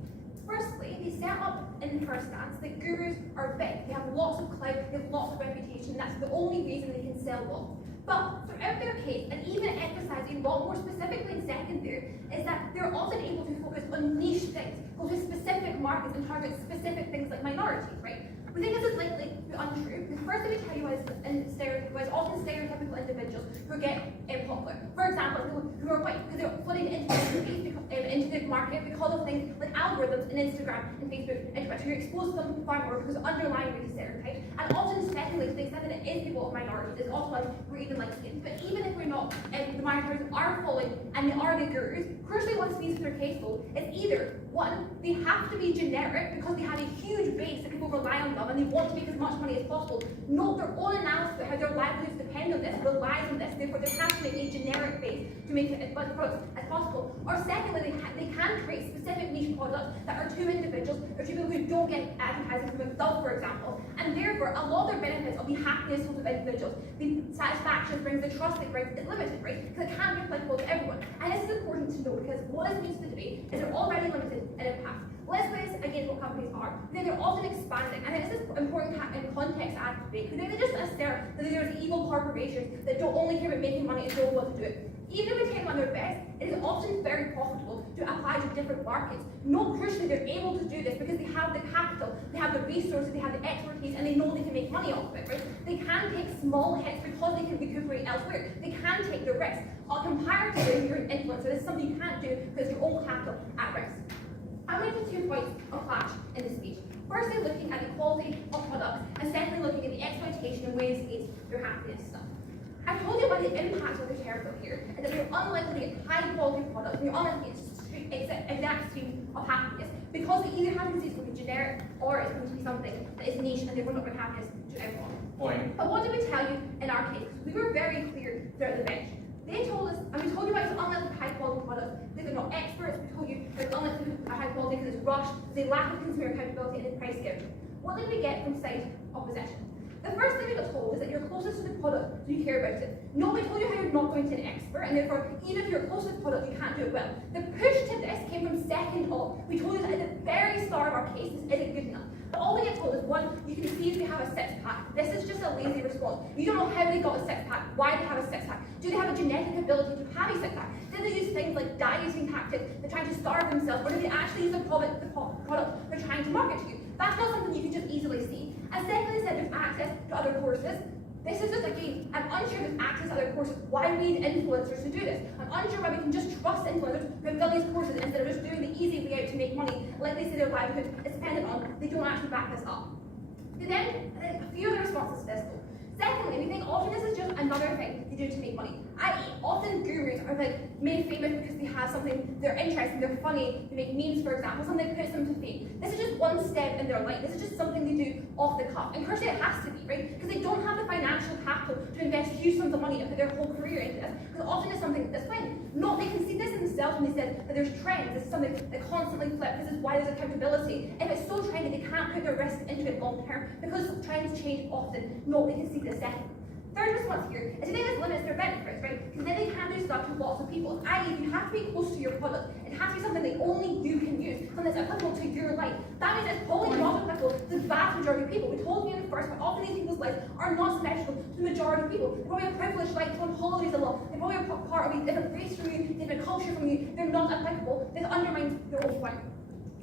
Firstly, they set up in the first stance that gurus are big, they have lots of clout, they have lots of reputation, that's the only reason they can sell lots. But throughout their case, and even emphasising a lot more specifically in second there, is that they're often able to focus on niche things, go to specific markets and target specific things like minorities, right? We think this is likely to be untrue, because first let me tell you why it's often stereotypical individuals who get popular. For example, people who are white, because they're flooding into the market because of things like algorithms and Instagram and Facebook and Twitter, who expose them far more because of underlying racial stereotypes. And often, secondly, to the extent that it is people of minorities, it's also like we're even like skins. But even if we're not, the minorities are falling and they are the gurus, crucially what means their case though is either one, they have to be generic because they have a huge base that people rely on them and they want to make as much money as possible. Note their own analysis of how their livelihoods depend on this, relies on this, therefore they have to make a generic base to make it as much products as possible. Or secondly, they can create specific niche products that are to individuals or to people who don't get advertising from themselves, for example. And therefore, a lot of their benefits of the happiness of individuals, the satisfaction it brings, the trust it brings is limited, right? Because it can't be applicable to everyone. And this is important to know because what this means to the debate is they're already limited in impact. Let's put this against what companies are. They're often expanding, and this is important in context to add to debate, because they just assert that there's evil corporations that don't only care about making money and don't want to do it. Even if we take them on their best, it is often very profitable to apply to different markets. Not crucially, they're able to do this because they have the capital, they have the resources, they have the expertise, and they know they can make money off of it, right? They can take small hits because they can recuperate elsewhere. They can take the risk. Comparatively, if you're an influencer, this is something you can't do because your own capital at risk. I'm going to put 2 points of clash in this speech. Firstly, looking at the quality of products, and secondly, looking at the exploitation and ways to get their happiness stuff. I've told you about the impact of the terrible here, and that you're unlikely to get high quality products, and you're unlikely to get exact stream of happiness, because the either happiness is going to be generic or it's going to be something that is niche and therefore not bring happiness to everyone. Point. But what did we tell you in our case? We were very clear throughout the bench. They told us, and we told you about it's unlikely high quality products, they're not experts, we told you it's unlikely high quality because it's rushed, there's a lack of consumer accountability and it's price gouging. What did we get from side opposition? The first thing we got told is that you're closest to the product, so you care about it. Nobody told you how you're not going to an expert, and therefore, even if you're close to the product, you can't do it well. The push to this came from second up. We told you that at the very start of our case, this isn't good enough. But all we get told is, one, you can see if they have a six-pack. This is just a lazy response. You don't know how they got a six-pack, why they have a six-pack. Do they have a genetic ability to have a six-pack? Did they use things like dieting tactics, they're trying to starve themselves, or did they actually use the product they're trying to market to you? That's not something you can just easily see. And secondly, they said there's access to other courses. This is just, again, I'm unsure there's access to other courses. Why do we need influencers to do this? I'm unsure why we can just trust influencers who have done these courses instead of just doing the easy way out to make money, like they say their livelihood is dependent on. They don't actually back this up. Then, a few other responses to this though. Secondly, we think often this is just another thing they do to make money. I.e., often gurus are like made famous because they have something, they're interesting, they're funny, they make memes, for example, something that puts them to fame. This is just one step in their life. This is just something they do off the cuff. And crucially, it has to be, right? Because they don't have the financial capital to invest huge sums of money and put their whole career into this. Because often it's something that's fine. No, they can see this in themselves when they said that there's trends. This is something that constantly flips. This is why there's accountability. If it's so trendy, they can't put their risk into it long term because trends change often. No, they can see this second. Third response here is they think this limits their benefits, right? Because then they can't do stuff to lots of people. I.e., you have to be close to your product. It has to be something that only you can use, something that's applicable to your life. That means it's probably not applicable to the vast majority of people. We told you in the first part, often these people's lives are not special to the majority of people. They're probably a privileged life, to go on holidays a lot. They're probably a part of a different race from you, different culture from you. They're not applicable. This undermines their whole point.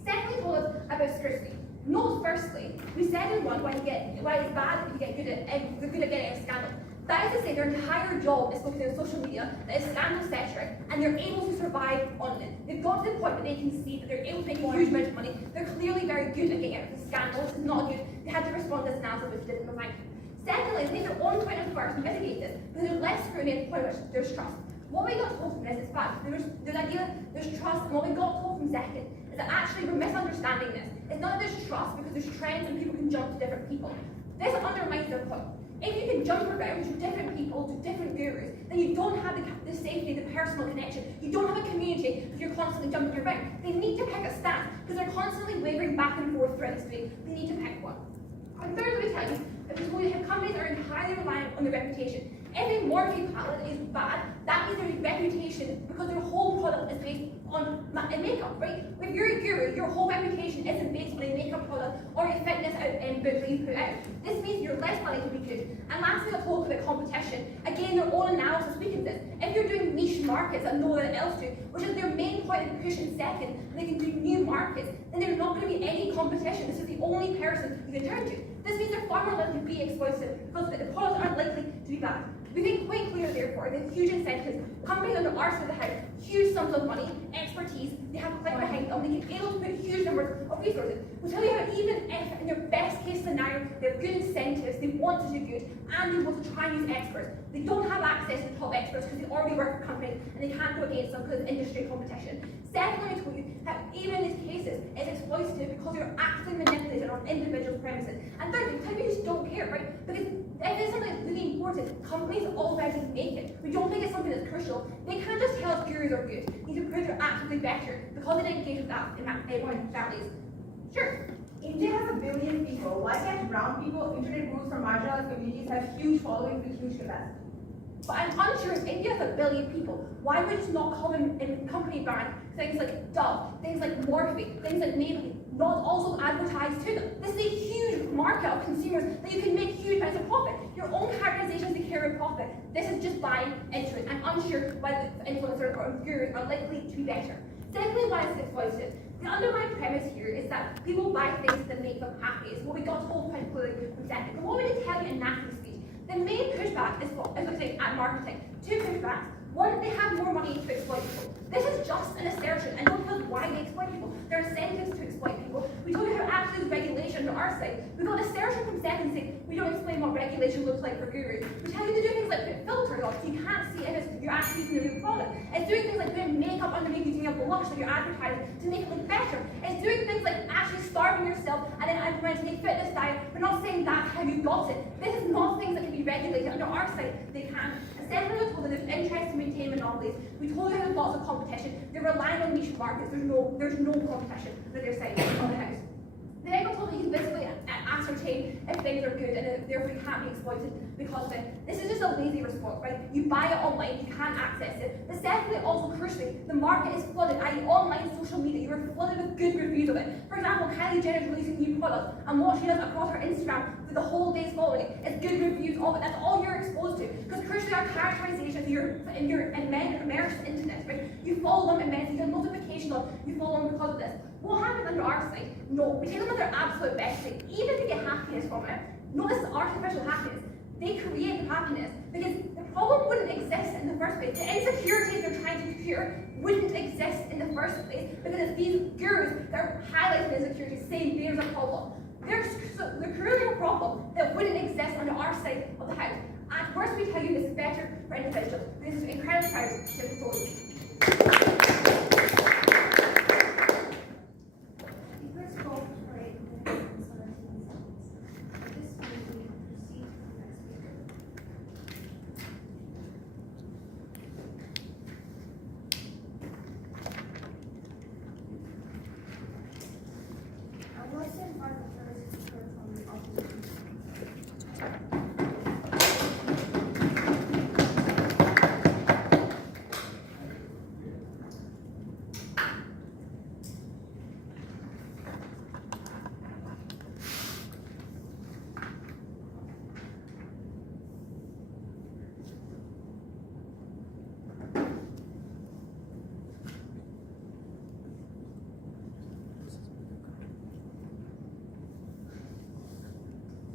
Secondly, told us about scrutiny. Note firstly, we said in one why it's bad if you get good at getting a scandal. That is to say, their entire job is focusing on social media that is scandal-centric, and they're able to survive on it. They've got to the point that they can see that they're able to make a huge amount of money. They're clearly very good at getting out of the scandal. This is not good. They had to respond to this analysis, which didn't provide. Secondly, they need their own point of first to mitigate this, because there's less scrutiny at the point at which there's trust. What we got told from this is fact. There's idea there's trust, and what we got told from second is that actually we're misunderstanding this. It's not that there's trust because there's trends and people can jump to different people. This undermines their point. If you can jump around to different people, to different gurus, then you don't have the safety, the personal connection. You don't have a community because you're constantly jumping around. They need to pick a stance because they're constantly wavering back and forth throughout this week. They need to pick one. And thirdly, we tell you that companies are entirely reliant on their reputation. If a marketing palette is bad, that means their reputation because their whole product is based on makeup, right? If you're a guru, your whole reputation isn't based on a makeup product or a fitness book that you put out. This means you're less likely to be good. And lastly, I'll talk about competition. Again, their own analysis weakens this. If you're doing niche markets that no one else do, which is their main point of pushing second, and they can do new markets, then there's not going to be any competition. This is the only person you can turn to. This means they're far more likely to be exploitive because the products aren't likely to be bad. We think quite clear, therefore, that huge incentives, companies on the our side of the house, huge sums of money, expertise, they have click behind them, they can be able to put huge numbers of resources. We'll tell you how even if in your best case scenario, they have good incentives, they want to do good, and they want to try and use experts. They don't have access to the top experts because they already work for companies and they can't go against them because of industry competition. Secondly, I told you that even in these cases, it's exploitative because you're actively manipulated on individual premises. And thirdly, companies just don't care, right? Because if it's something that's really important, companies already make it. We don't think it's something that's crucial. They can't just tell us gurus are good. They need to prove they're actively better because they didn't engage with that in families. Sure. India has 1 billion people. Why can't brown people, internet gurus from marginalized communities have huge followings with huge capacity? But I'm unsure if India has 1 billion people. Why would you not call them in company brand things like Dove, things like Morphe, things like Maybelline, not also advertise to them? This is a huge market of consumers that you can make huge amounts of profit. Your own characterizations to carry profit. This is just buying into it. I'm unsure why the influencers or gurus are likely to be better. Secondly, why is it exploitative? The underlying premise here is that people buy things that make them happy. It's what we got told quite clearly from second. And what we did tell you in Natalie's speech, the main pushback is at marketing. 2 pushbacks. One, they have more money to exploit people. This is just an assertion, and don't tell us why they exploit people. There are incentives to exploit people. We told you how actually there's regulation on our side. We got an assertion from second saying we don't explain what regulation looks like for gurus. We tell you to do things like put filters on so you can't see if you're actually using the real product. It's doing things like putting makeup makeup underneath using a blush that you're advertising to make it look better. It's doing things like actually starving yourself and then implementing a fitness diet. We're not saying that's how you got it. This is not things that can be regulated. Under our site, they can. Essentially, we're told that there's interest to maintain monopolies. We told you there's lots of competition. They're relying on niche markets. There's no competition that they're saying on the house. The then got told that you can basically ascertain if things are good and therefore you can't be exploited because of it. This is just a lazy response, right? You buy it online, you can't access it. But secondly, also crucially, the market is flooded, i.e. online social media. You are flooded with good reviews of it. For example, Kylie Jenner is releasing new products and what she does across her Instagram through the whole day's following is good reviews of it. That's all you're exposed to. Because crucially, our characterization, if you're immersed into this, right? You follow them immensely, you get notification of, you follow them because of this. What happens under our site? No, we take them at their absolute best thing. Even if we get happiness from it, notice artificial happiness. They create the happiness because the problem wouldn't exist in the first place. The insecurities they're trying to cure wouldn't exist in the first place because it's these gurus that are highlighting insecurities, saying there's a problem. They're creating a problem that wouldn't exist under our side of the house. At worst, we tell you it's better for individuals. This is incredibly proud to propose. First call for 8 minutes and 17 seconds. At this time, we proceed to the next speaker. I would like to invite the first speaker from the opposition.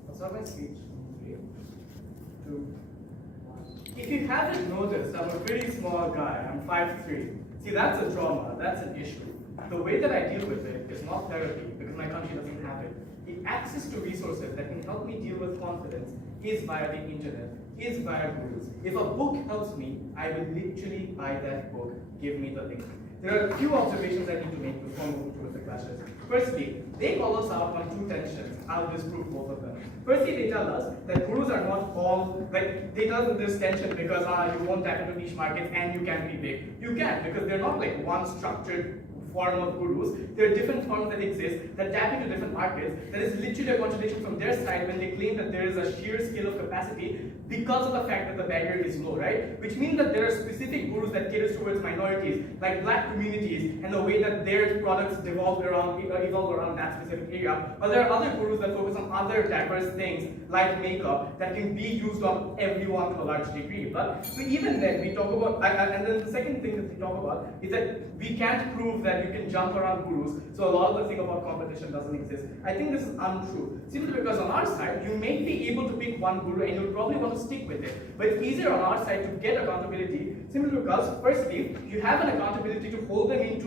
I'll start my speech. 3, 2, 1. If you haven't noticed, I'm a pretty small guy. I'm 5'3". See, that's a trauma. That's an issue. The way that I deal with it is not therapy, because my country doesn't have it. The access to resources that can help me deal with confidence is via the internet, is via gurus. If a book helps me, I will literally buy that book. Give me the link. There are a few observations I need to make before moving towards the clashes. Firstly, they call us out on 2 tensions. I'll disprove both of them. Firstly, they tell us that gurus are not all, like, they tell us this tension because you won't tap into niche markets and you can be big. You can, because they're not like one structured form of gurus. There are different forms that exist that tap into different markets. That is literally a contradiction from their side when they claim that there is a sheer scale of capacity because of the fact that the barrier is low, right? Which means that there are specific gurus that cater towards minorities, like black communities, and the way that their products evolve around that specific area. But there are other gurus that focus on other diverse things, like makeup, that can be used on everyone to a large degree. But so even then, we talk about, and then the second thing that we talk about is that we can't prove that you can jump around gurus, so a lot of the thing about competition doesn't exist. I think this is untrue, simply because on our side, you may be able to pick one guru and you'll probably want to stick with it. But it's easier on our side to get accountability, simply because, firstly, you have an accountability to hold them into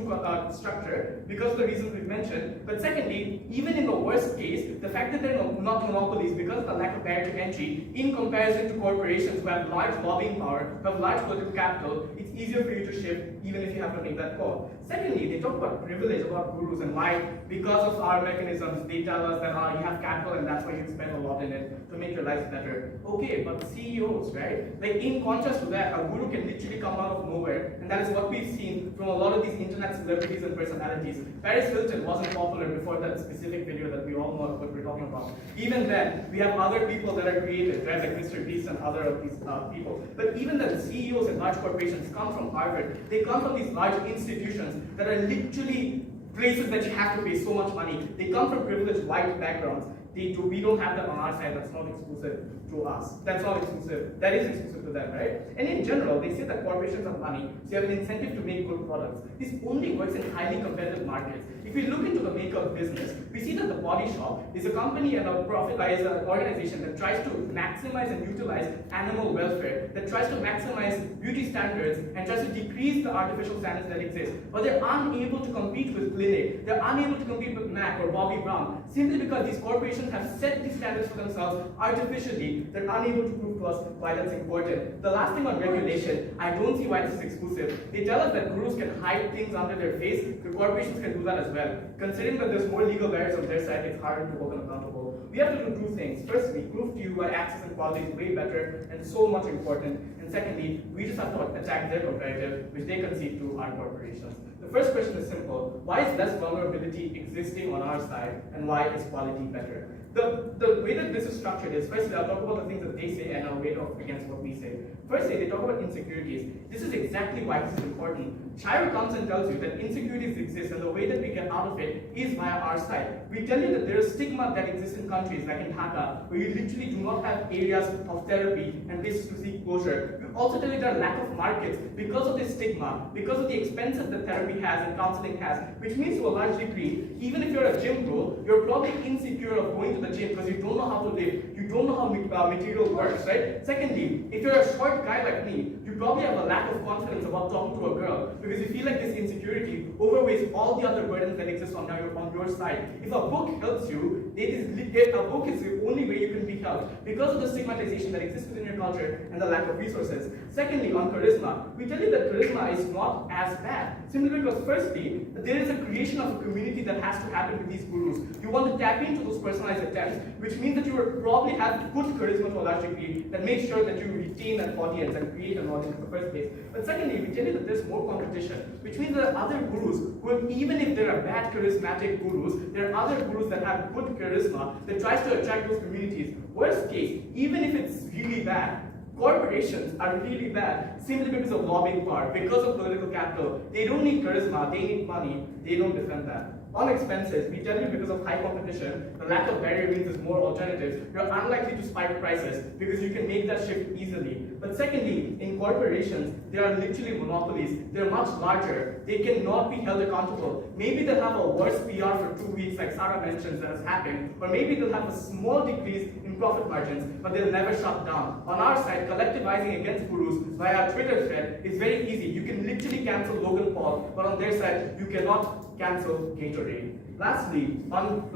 structure because of the reasons we've mentioned. But secondly, even in the worst case, the fact that they're not monopolies because of the lack of barrier to entry, in comparison to corporations who have large lobbying power, who have large political capital, it's easier for you to shift even if you have to make that call. Secondly, they talk about privilege, about gurus, and why, because of our mechanisms, they tell us that you have capital and that's why you spend a lot in it to make your life better. Okay, but CEOs, right? Like, in contrast to that, a guru can literally come out of nowhere, and that is what we've seen from a lot of these internet celebrities and personalities. Paris Hilton wasn't popular before that specific video that we all know what we're talking about. Even then, we have other people that are creative, right? Like Mr. Beast and other of these people. But even then, CEOs and large corporations come from Harvard. They come from these large institutions that are literally places that you have to pay so much money. They come from privileged white backgrounds. We don't have that on our side. That's not exclusive to us. That's not exclusive. That is exclusive to them, right? And in general, they say that corporations have money, so you have an incentive to make good products. This only works in highly competitive markets. If we look into the makeup business, we see that the Body Shop is a company and a profit is an organization that tries to maximize and utilize animal welfare, that tries to maximize beauty standards and tries to decrease the artificial standards that exist. But they're unable to compete with Clinique. They're unable to compete with MAC or Bobbi Brown simply because these corporations have set these standards for themselves artificially. They're unable to prove to us why that's important. The last thing on regulation, I don't see why this is exclusive. They tell us that gurus can and hide things under their face, the corporations can do that as well. Considering that there's more legal barriers on their side, it's harder to hold them accountable. We have to do two things. Firstly, prove to you why access and quality is way better and so much important. And secondly, we just have to attack their competitive, which they concede to our corporations. The first question is simple. Why is less vulnerability existing on our side, and why is quality better? The way that this is structured is, firstly, I'll talk about the things that they say and I'll weigh it off against what we say. Firstly, they talk about insecurities. This is exactly why this is important. Shire comes and tells you that insecurities exist, and the way that we get out of it is via our side. We tell you that there is stigma that exists in countries like in Dhaka, where you literally do not have areas of therapy and places to seek closure. We also tell you there are lack of markets because of this stigma, because of the expenses that therapy has and counseling has, which means to a large degree, even if you're a gym bro, you're probably insecure of going to the gym because you don't know how to live, you don't know how material works, right? Secondly, if you're a short guy like me, you probably have a lack of confidence about talking to a girl because you feel like this insecurity overweighs all the other burdens that exist on your side. If a book helps you, a book is the only way you can be helped because of the stigmatization that exists within your culture and the lack of resources. Secondly, on charisma, we tell you that charisma is not as bad, simply because firstly, there is a creation of a community that has to happen with these gurus. You want to tap into those personalized attempts, which means that you will probably have good charisma to a large degree that makes sure that you retain that audience and create an audience in the first place. But secondly, we tell you that there's more competition, which means there are other gurus who, even if there are bad charismatic gurus, there are other gurus that have good charisma that tries to attract those communities. Worst case, even if it's really bad, corporations are really bad simply because of lobbying power, because of political capital. They don't need charisma, they need money, they don't defend that. On expenses, we tell you because of high competition, the lack of barrier means there's more alternatives. You're unlikely to spike prices because you can make that shift easily. But secondly, in corporations, they are literally monopolies. They're much larger. They cannot be held accountable. Maybe they'll have a worse PR for 2 weeks, like Sarah mentions that has happened, or maybe they'll have a small decrease in profit margins, but they'll never shut down. On our side, collectivizing against gurus via Twitter thread is very easy. You can literally cancel Logan Paul, but on their side, you cannot cancel Gatorade. Lastly, on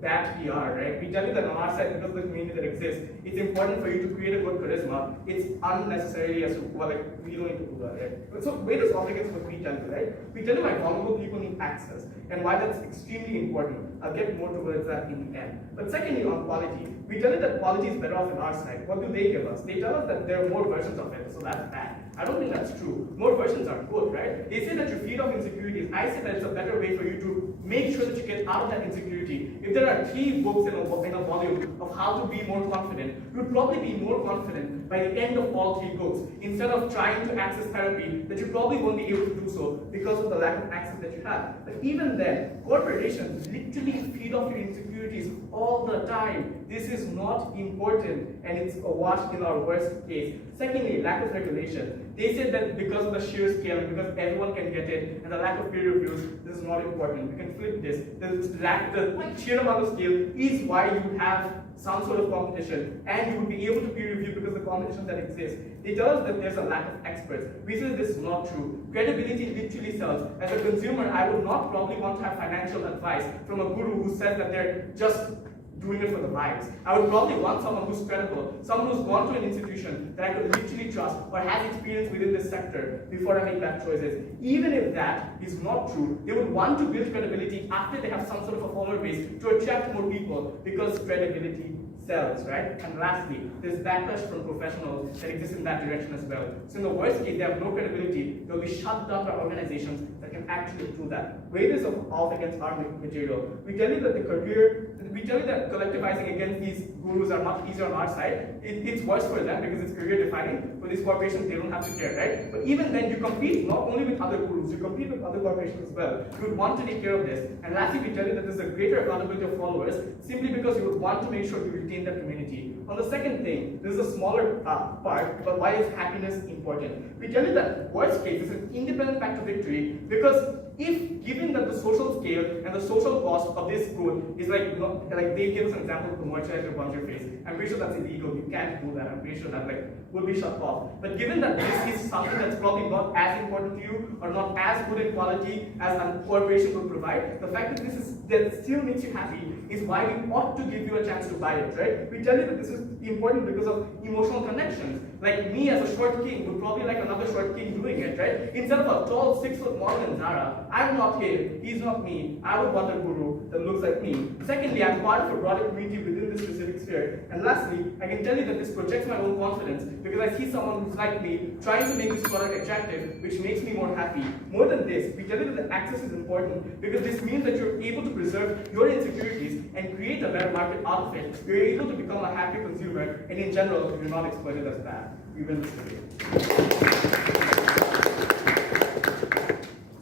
bad PR, right? We tell you that on our side, because of the community that exists, it's important for you to create a good charisma. It's unnecessarily as well, we don't need to do that, right? So where does off against what we tell you, right? We tell you why vulnerable people need access and why that's extremely important. I'll get more towards that in the end. But secondly, on quality, we tell you that quality is better off on our side. What do they give us? They tell us that there are more versions of it, so that's bad. I don't think that's true. More versions are good, right? They say that you feed off insecurities. I say that it's a better way for you to make sure that you get out of that insecurity. If there are 3 books in a volume of how to be more confident, you'd probably be more confident by the end of all 3 books, instead of trying to access therapy that you probably won't be able to do so because of the lack of access that you have. But even then, corporations literally feed off your insecurities all the time. This is not important, and it's a wash in our worst case. Secondly, lack of regulation. They said that because of the sheer scale, and because everyone can get it, and the lack of peer reviews, this is not important. We can flip this. The sheer amount of scale is why you have some sort of competition, and you will be able to peer review because of the competition that exists. They tell us that there's a lack of experts. We say this is not true. Credibility literally sells. As a consumer, I would not probably want to have financial advice from a guru who says that they're just doing it for the vibes. I would probably want someone who's credible, someone who's gone to an institution that I could literally trust or has experience within this sector before I make bad choices. Even if that is not true, they would want to build credibility after they have some sort of a follower base to attract more people, because credibility sells, right? And lastly, there's backlash from professionals that exist in that direction as well. So in the worst case, they have no credibility. They'll be shut down by organizations that can actually do that. Weigh this off against our material. We tell you that we tell you that collectivizing against these gurus are much easier on our side. It's worse for them because it's career defining. For these corporations, they don't have to care, right? But even then, you compete not only with other gurus, you compete with other corporations as well. You would want to take care of this. And lastly, we tell you that there's a greater accountability of followers simply because you would want to make sure you retain that community. On the second thing, this is a smaller part, but why is happiness important? We tell you that worst case is an independent path to victory, because if given that the social scale and the social cost of this good is like they give us an example of the moisturizer on your face. I'm pretty sure that's illegal. You can't do that. I'm pretty sure that will be shut off. But given that this is something that's probably not as important to you or not as good in quality as a corporation would provide, the fact that still makes you happy is why we ought to give you a chance to buy it, right? We tell you that this is important because of emotional connections. Like me as a short king would probably like another short king doing it, right? Instead of a tall 6-foot model in Zara, I'm not him, he's not me. I would want a guru that looks like me. Secondly, I'm part of a broader community within this specific sphere. And lastly, I can tell you that this projects my own confidence because I see someone who's like me trying to make this product attractive, which makes me more happy. More than this, we tell you that access is important because this means that you're able to preserve your insecurities and create a better market out of it. You're able to become a happy consumer, and in general, you're not exploited as bad. We win this debate.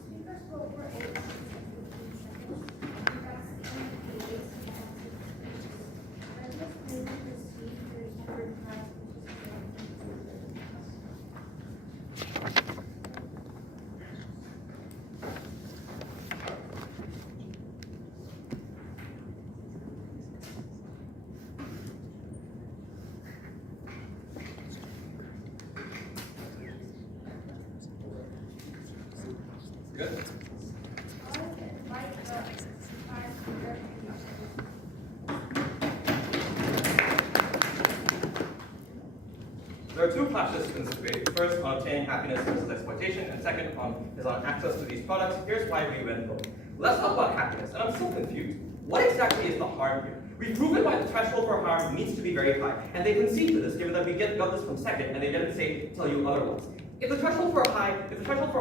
Speakers spoke for 8 minutes and 15 seconds. That's indicated as this movement is speech for your standard class, Good. I would invite the prize speaker There are two clashes in this debate. First on obtaining happiness versus exploitation, and second is on access to these products. Here's why we win both. Let's talk about happiness, and I'm still confused. What exactly is the harm here? We've proven why the threshold for harm needs to be very high, and they concede to this given that we got this from second, and they didn't tell you otherwise. If the threshold for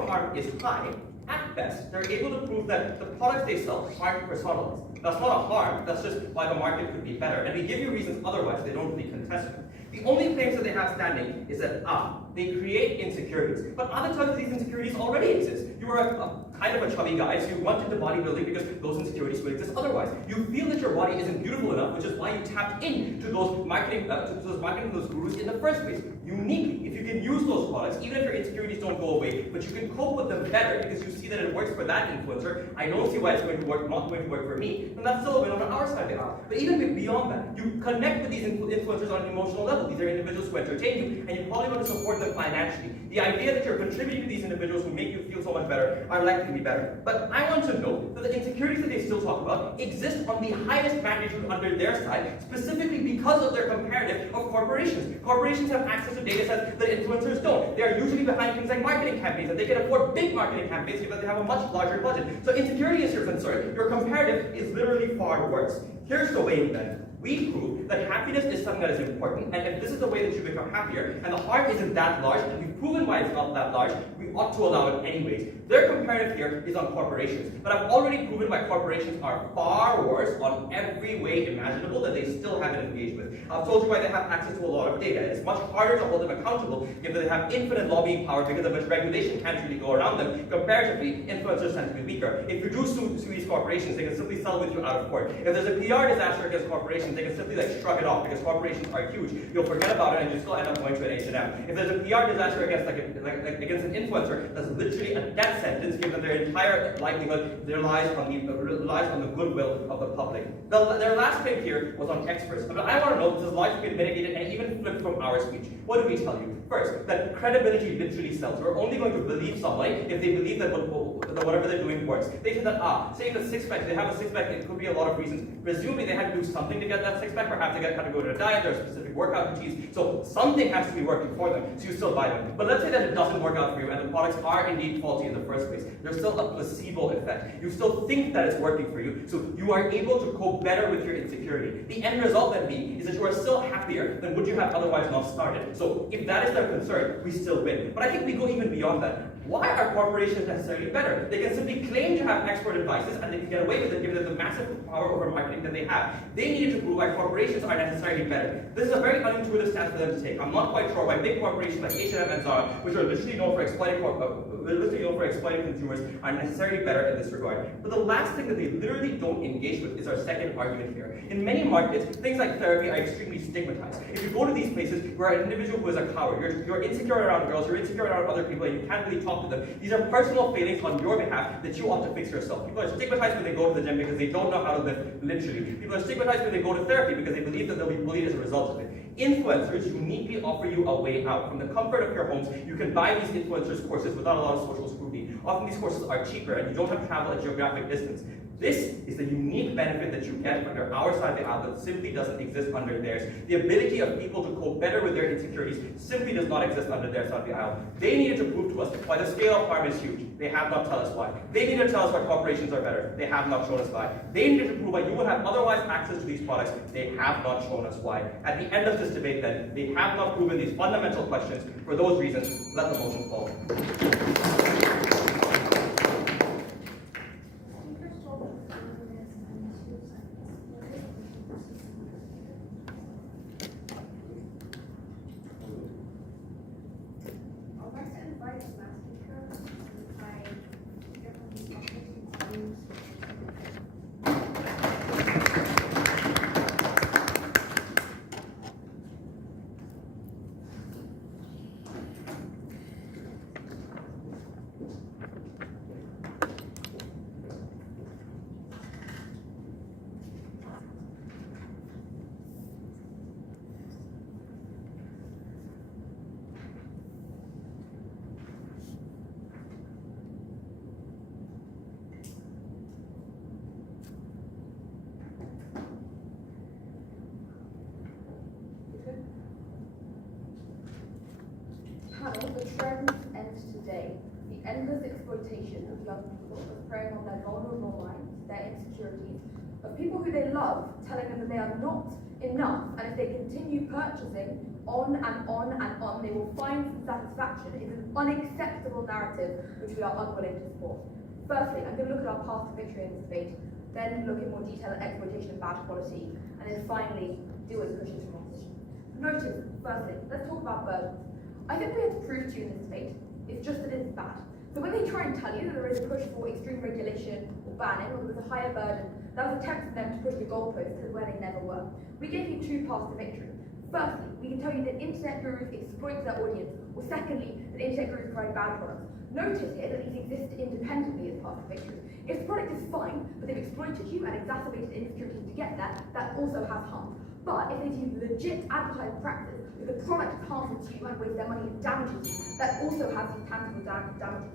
harm is high, at best, they're able to prove that the products they sell aren't personalized. That's not a harm, that's just why the market could be better. And we give you reasons otherwise, they don't really contest them. The only claims that they have standing is that, they create insecurities. But other times these insecurities already exist. You are a kind of a chubby guy, so you want into bodybuilding because those insecurities would exist otherwise. You feel that your body isn't beautiful enough, which is why you tapped into those marketing, those gurus in the first place. Uniquely, if you can use those products, even if your insecurities don't go away, but you can cope with them better because you see that it works for that influencer, I don't see why it's going to work, not going to work for me, then that's still a win on our side of the aisle. But even beyond that, you connect with these influencers on an emotional level. These are individuals who entertain you, and you probably want to support them financially. The idea that you're contributing to these individuals who make you feel so much better are likely to be better. But I want to know that the insecurities that they still talk about exist on the highest magnitude under their side, specifically because of their comparative of corporations. Corporations have access to data sets that influencers don't. They are usually behind things like marketing campaigns, and they can afford big marketing campaigns because they have a much larger budget. So insecurity is your concern. Your comparative is literally far worse. Here's the way then. We prove that happiness is something that is important, and if this is the way that you become happier, and the harm isn't that large, and we've proven why it's not that large, we ought to allow it anyways. Their comparative here is on corporations, but I've already proven why corporations are far worse on every way imaginable that they still haven't engaged with. I've told you why they have access to a lot of data. It's much harder to hold them accountable given that they have infinite lobbying power because of which regulation can't really go around them. Comparatively, influencers tend to be weaker. If you do sue these corporations, they can simply settle with you out of court. If there's a PR disaster against corporations, they can simply shrug it off because corporations are huge. You'll forget about it and you still end up going to an H&M. If there's a PR disaster against against an influencer, that's literally a death sentence given their entire livelihood relies on the goodwill of the public. Their last claim here was on experts. But I want to know, this is largely been mitigated and even flipped from our speech. What do we tell you? First, that credibility literally sells. We're only going to believe somebody if they believe that whatever they're doing works. They said that, saying the six-pack, they have a six-pack, it could be a lot of reasons. Presumably they had to do something to get that six-pack. Perhaps they had to go to a diet, there are specific workout routines. So something has to be working for them, so you still buy them. But let's say that it doesn't work out for you and the products are indeed faulty in the first place. There's still a placebo effect. You still think that it's working for you, so you are able to cope better with your insecurity. The end result then is that you are still happier than would you have otherwise not started. So if that is their concern, we still win. But I think we go even beyond that. Why are corporations necessarily better? They can simply claim to have expert advices and they can get away with it given the massive power over marketing that they have. They needed to prove why corporations are necessarily better. This is a very unintuitive stance for them to take. I'm not quite sure why big corporations like H&M and Zara, which are literally known for exploiting consumers, are necessarily better in this regard. But the last thing that they literally don't engage with is our second argument here. In many markets, things like therapy are extremely stigmatized. If you go to these places, you are an individual who is a coward. You're insecure around girls, you're insecure around other people, and you can't really talk to them. These are personal failings on your behalf that you ought to fix yourself. People are stigmatized when they go to the gym because they don't know how to live, literally. People are stigmatized when they go to therapy because they believe that they'll be bullied as a result of it. Influencers uniquely offer you a way out. From the comfort of your homes, you can buy these influencers courses without a lot of social scrutiny. Often these courses are cheaper and you don't have to travel a geographic distance. This is the unique benefit that you get under our side of the aisle that simply doesn't exist under theirs. The ability of people to cope better with their insecurities simply does not exist under their side of the aisle. They needed to prove to us why the scale of harm is huge. They have not told us why. They needed to tell us why corporations are better. They have not shown us why. They needed to prove why you would have otherwise access to these products. They have not shown us why. At the end of this debate then, they have not proven these fundamental questions. For those reasons, let the motion fall. Speaker spoke for 4 minutes and 2 seconds. I'd like to invite the last speaker to try to get from the opposition to Panel, the trend ends today. The endless exploitation of young people is preying on their vulnerable minds, their insecurities, of people who they love, telling them that they are not enough, and if they continue purchasing on and on and on, they will find some satisfaction is an unacceptable narrative which we are unwilling to support. Firstly, I'm going to look at our path to victory in this debate, then look in more detail at exploitation and bad quality, and then finally deal with pushes from opposition. Notice, firstly, let's talk about burdens. I think we have to prove to you in this debate, it's just that it's bad. So when they try and tell you that there is a push for extreme regulation or banning, or there's a higher burden, that was a attempt for them to push the goalposts to where they never were. We gave you 2 paths to victory. Firstly, we can tell you that internet gurus exploit their audience, or secondly, that internet gurus provide bad products. Notice here that these exist independently as part of victory. If the product is fine, but they've exploited you and exacerbated insecurities to get there, that also has harm. But if they use legit advertising practices, if the product is harmful to you and wastes their money and damages you, that also has these tangible damages.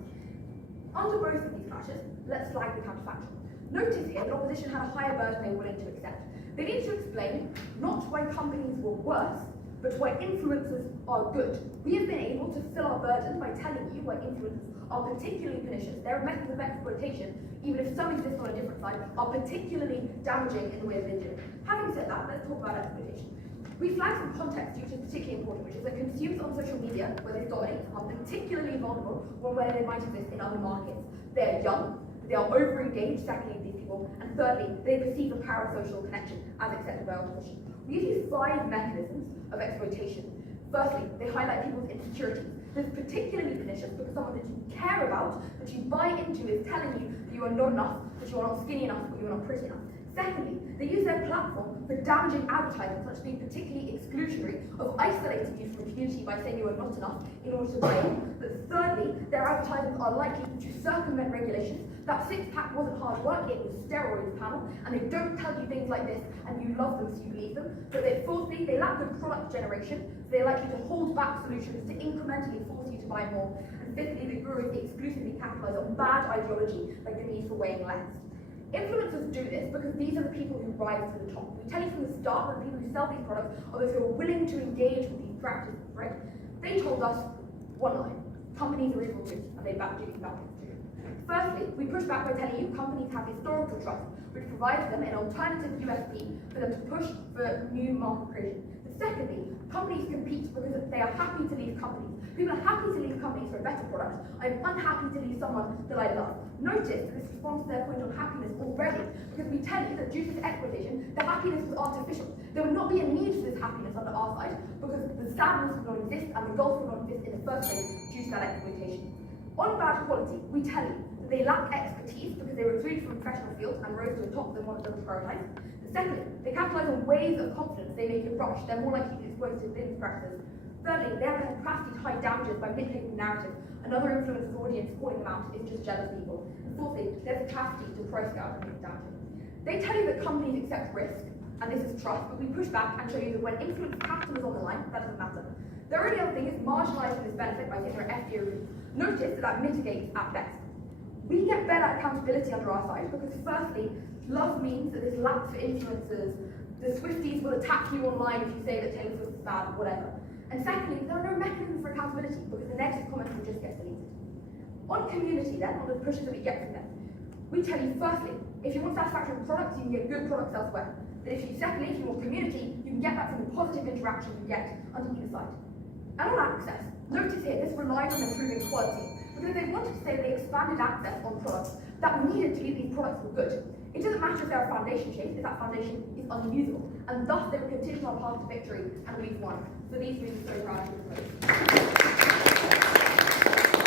Under both of these clashes, let's flag the counterfactual. Notice here that opposition had a higher burden they were willing to accept. They need to explain not why companies were worse, but why influencers are good. We have been able to fill our burden by telling you why influencers are particularly pernicious. Their methods of exploitation, even if some exist on a different side, are particularly damaging in the way of video. Having said that, let's talk about exploitation. We flagged some context which is particularly important, which is that consumers on social media, where they dominate, are particularly vulnerable or where they might exist in other markets. They're young, they are over-engaged, secondly, these people, and thirdly, they perceive a parasocial connection as accepted by opposition. We give you 5 mechanisms of exploitation. Firstly, they highlight people's insecurities. This is particularly pernicious because someone that you care about, that you buy into, is telling you that you are not enough, that you are not skinny enough, or you are not pretty enough. Secondly, they use their platform for damaging advertising, such as being particularly exclusionary, of isolating you from the community by saying you are not enough in order to buy in. But thirdly, their advertisements are likely to circumvent regulations. That 6-pack wasn't hard work, it was steroids, panel, and they don't tell you things like this, and you love them so you believe them. But fourthly, they lack good product generation, so they're likely to hold back solutions to incrementally force you to buy more. And fifthly, the gurus exclusively capitalize on bad ideology, like the need for weighing less. Influencers do this because these are the people who rise to the top. We tell you from the start that the people who sell these products are those who are willing to engage with these practices, right? They told us one line: companies are evil too, and they back you back too. Firstly, we push back by telling you companies have historical trust, which provides them an alternative USP for them to push for new market creation. Secondly, companies compete because they are happy to leave companies. People are happy to leave companies for a better product. I'm unhappy to leave someone that I love. Notice that this responds to their point on happiness already, because we tell you that due to this exploitation, the happiness was artificial. There would not be a need for this happiness under our side, because the sadness would not exist and the gulf would not exist in the first place due to that exploitation. On bad quality, we tell you that they lack expertise because they were recruited from professional fields and rose to the top than one of them prioritized. Secondly, they capitalize on waves of confidence they make you rush. They're more likely to exploit business practices. Thirdly, they have the capacity to hide damages by manipulating the narrative. Another influencer's audience calling them out is just jealous people. And fourthly, they have the capacity to price gouge and make damages. They tell you that companies accept risk, and this is trust, but we push back and show you that when influence capital is on the line, that doesn't matter. The only other thing is marginalizing this benefit by saying they're FDA reviews. Notice that that mitigates at best. We get better accountability under our side because firstly, love means that there's lack for influencers. The Swifties will attack you online if you say that Taylor Swift is bad, whatever. And secondly, there are no mechanisms for accountability because the negative comments will just get deleted. On community then, on the pushes that we get from them, we tell you firstly, if you want satisfactory products, you can get good products elsewhere. But secondly, if you want community, you can get that from the positive interaction you get under either side. And on access, notice here, this relies on improving quality. Because they wanted to say they expanded access on products that needed to be these products were good. It doesn't matter if they're a foundation shape, if that foundation is unusable. And thus they were continuing on path to victory and we've won. For these reasons, so proud of you.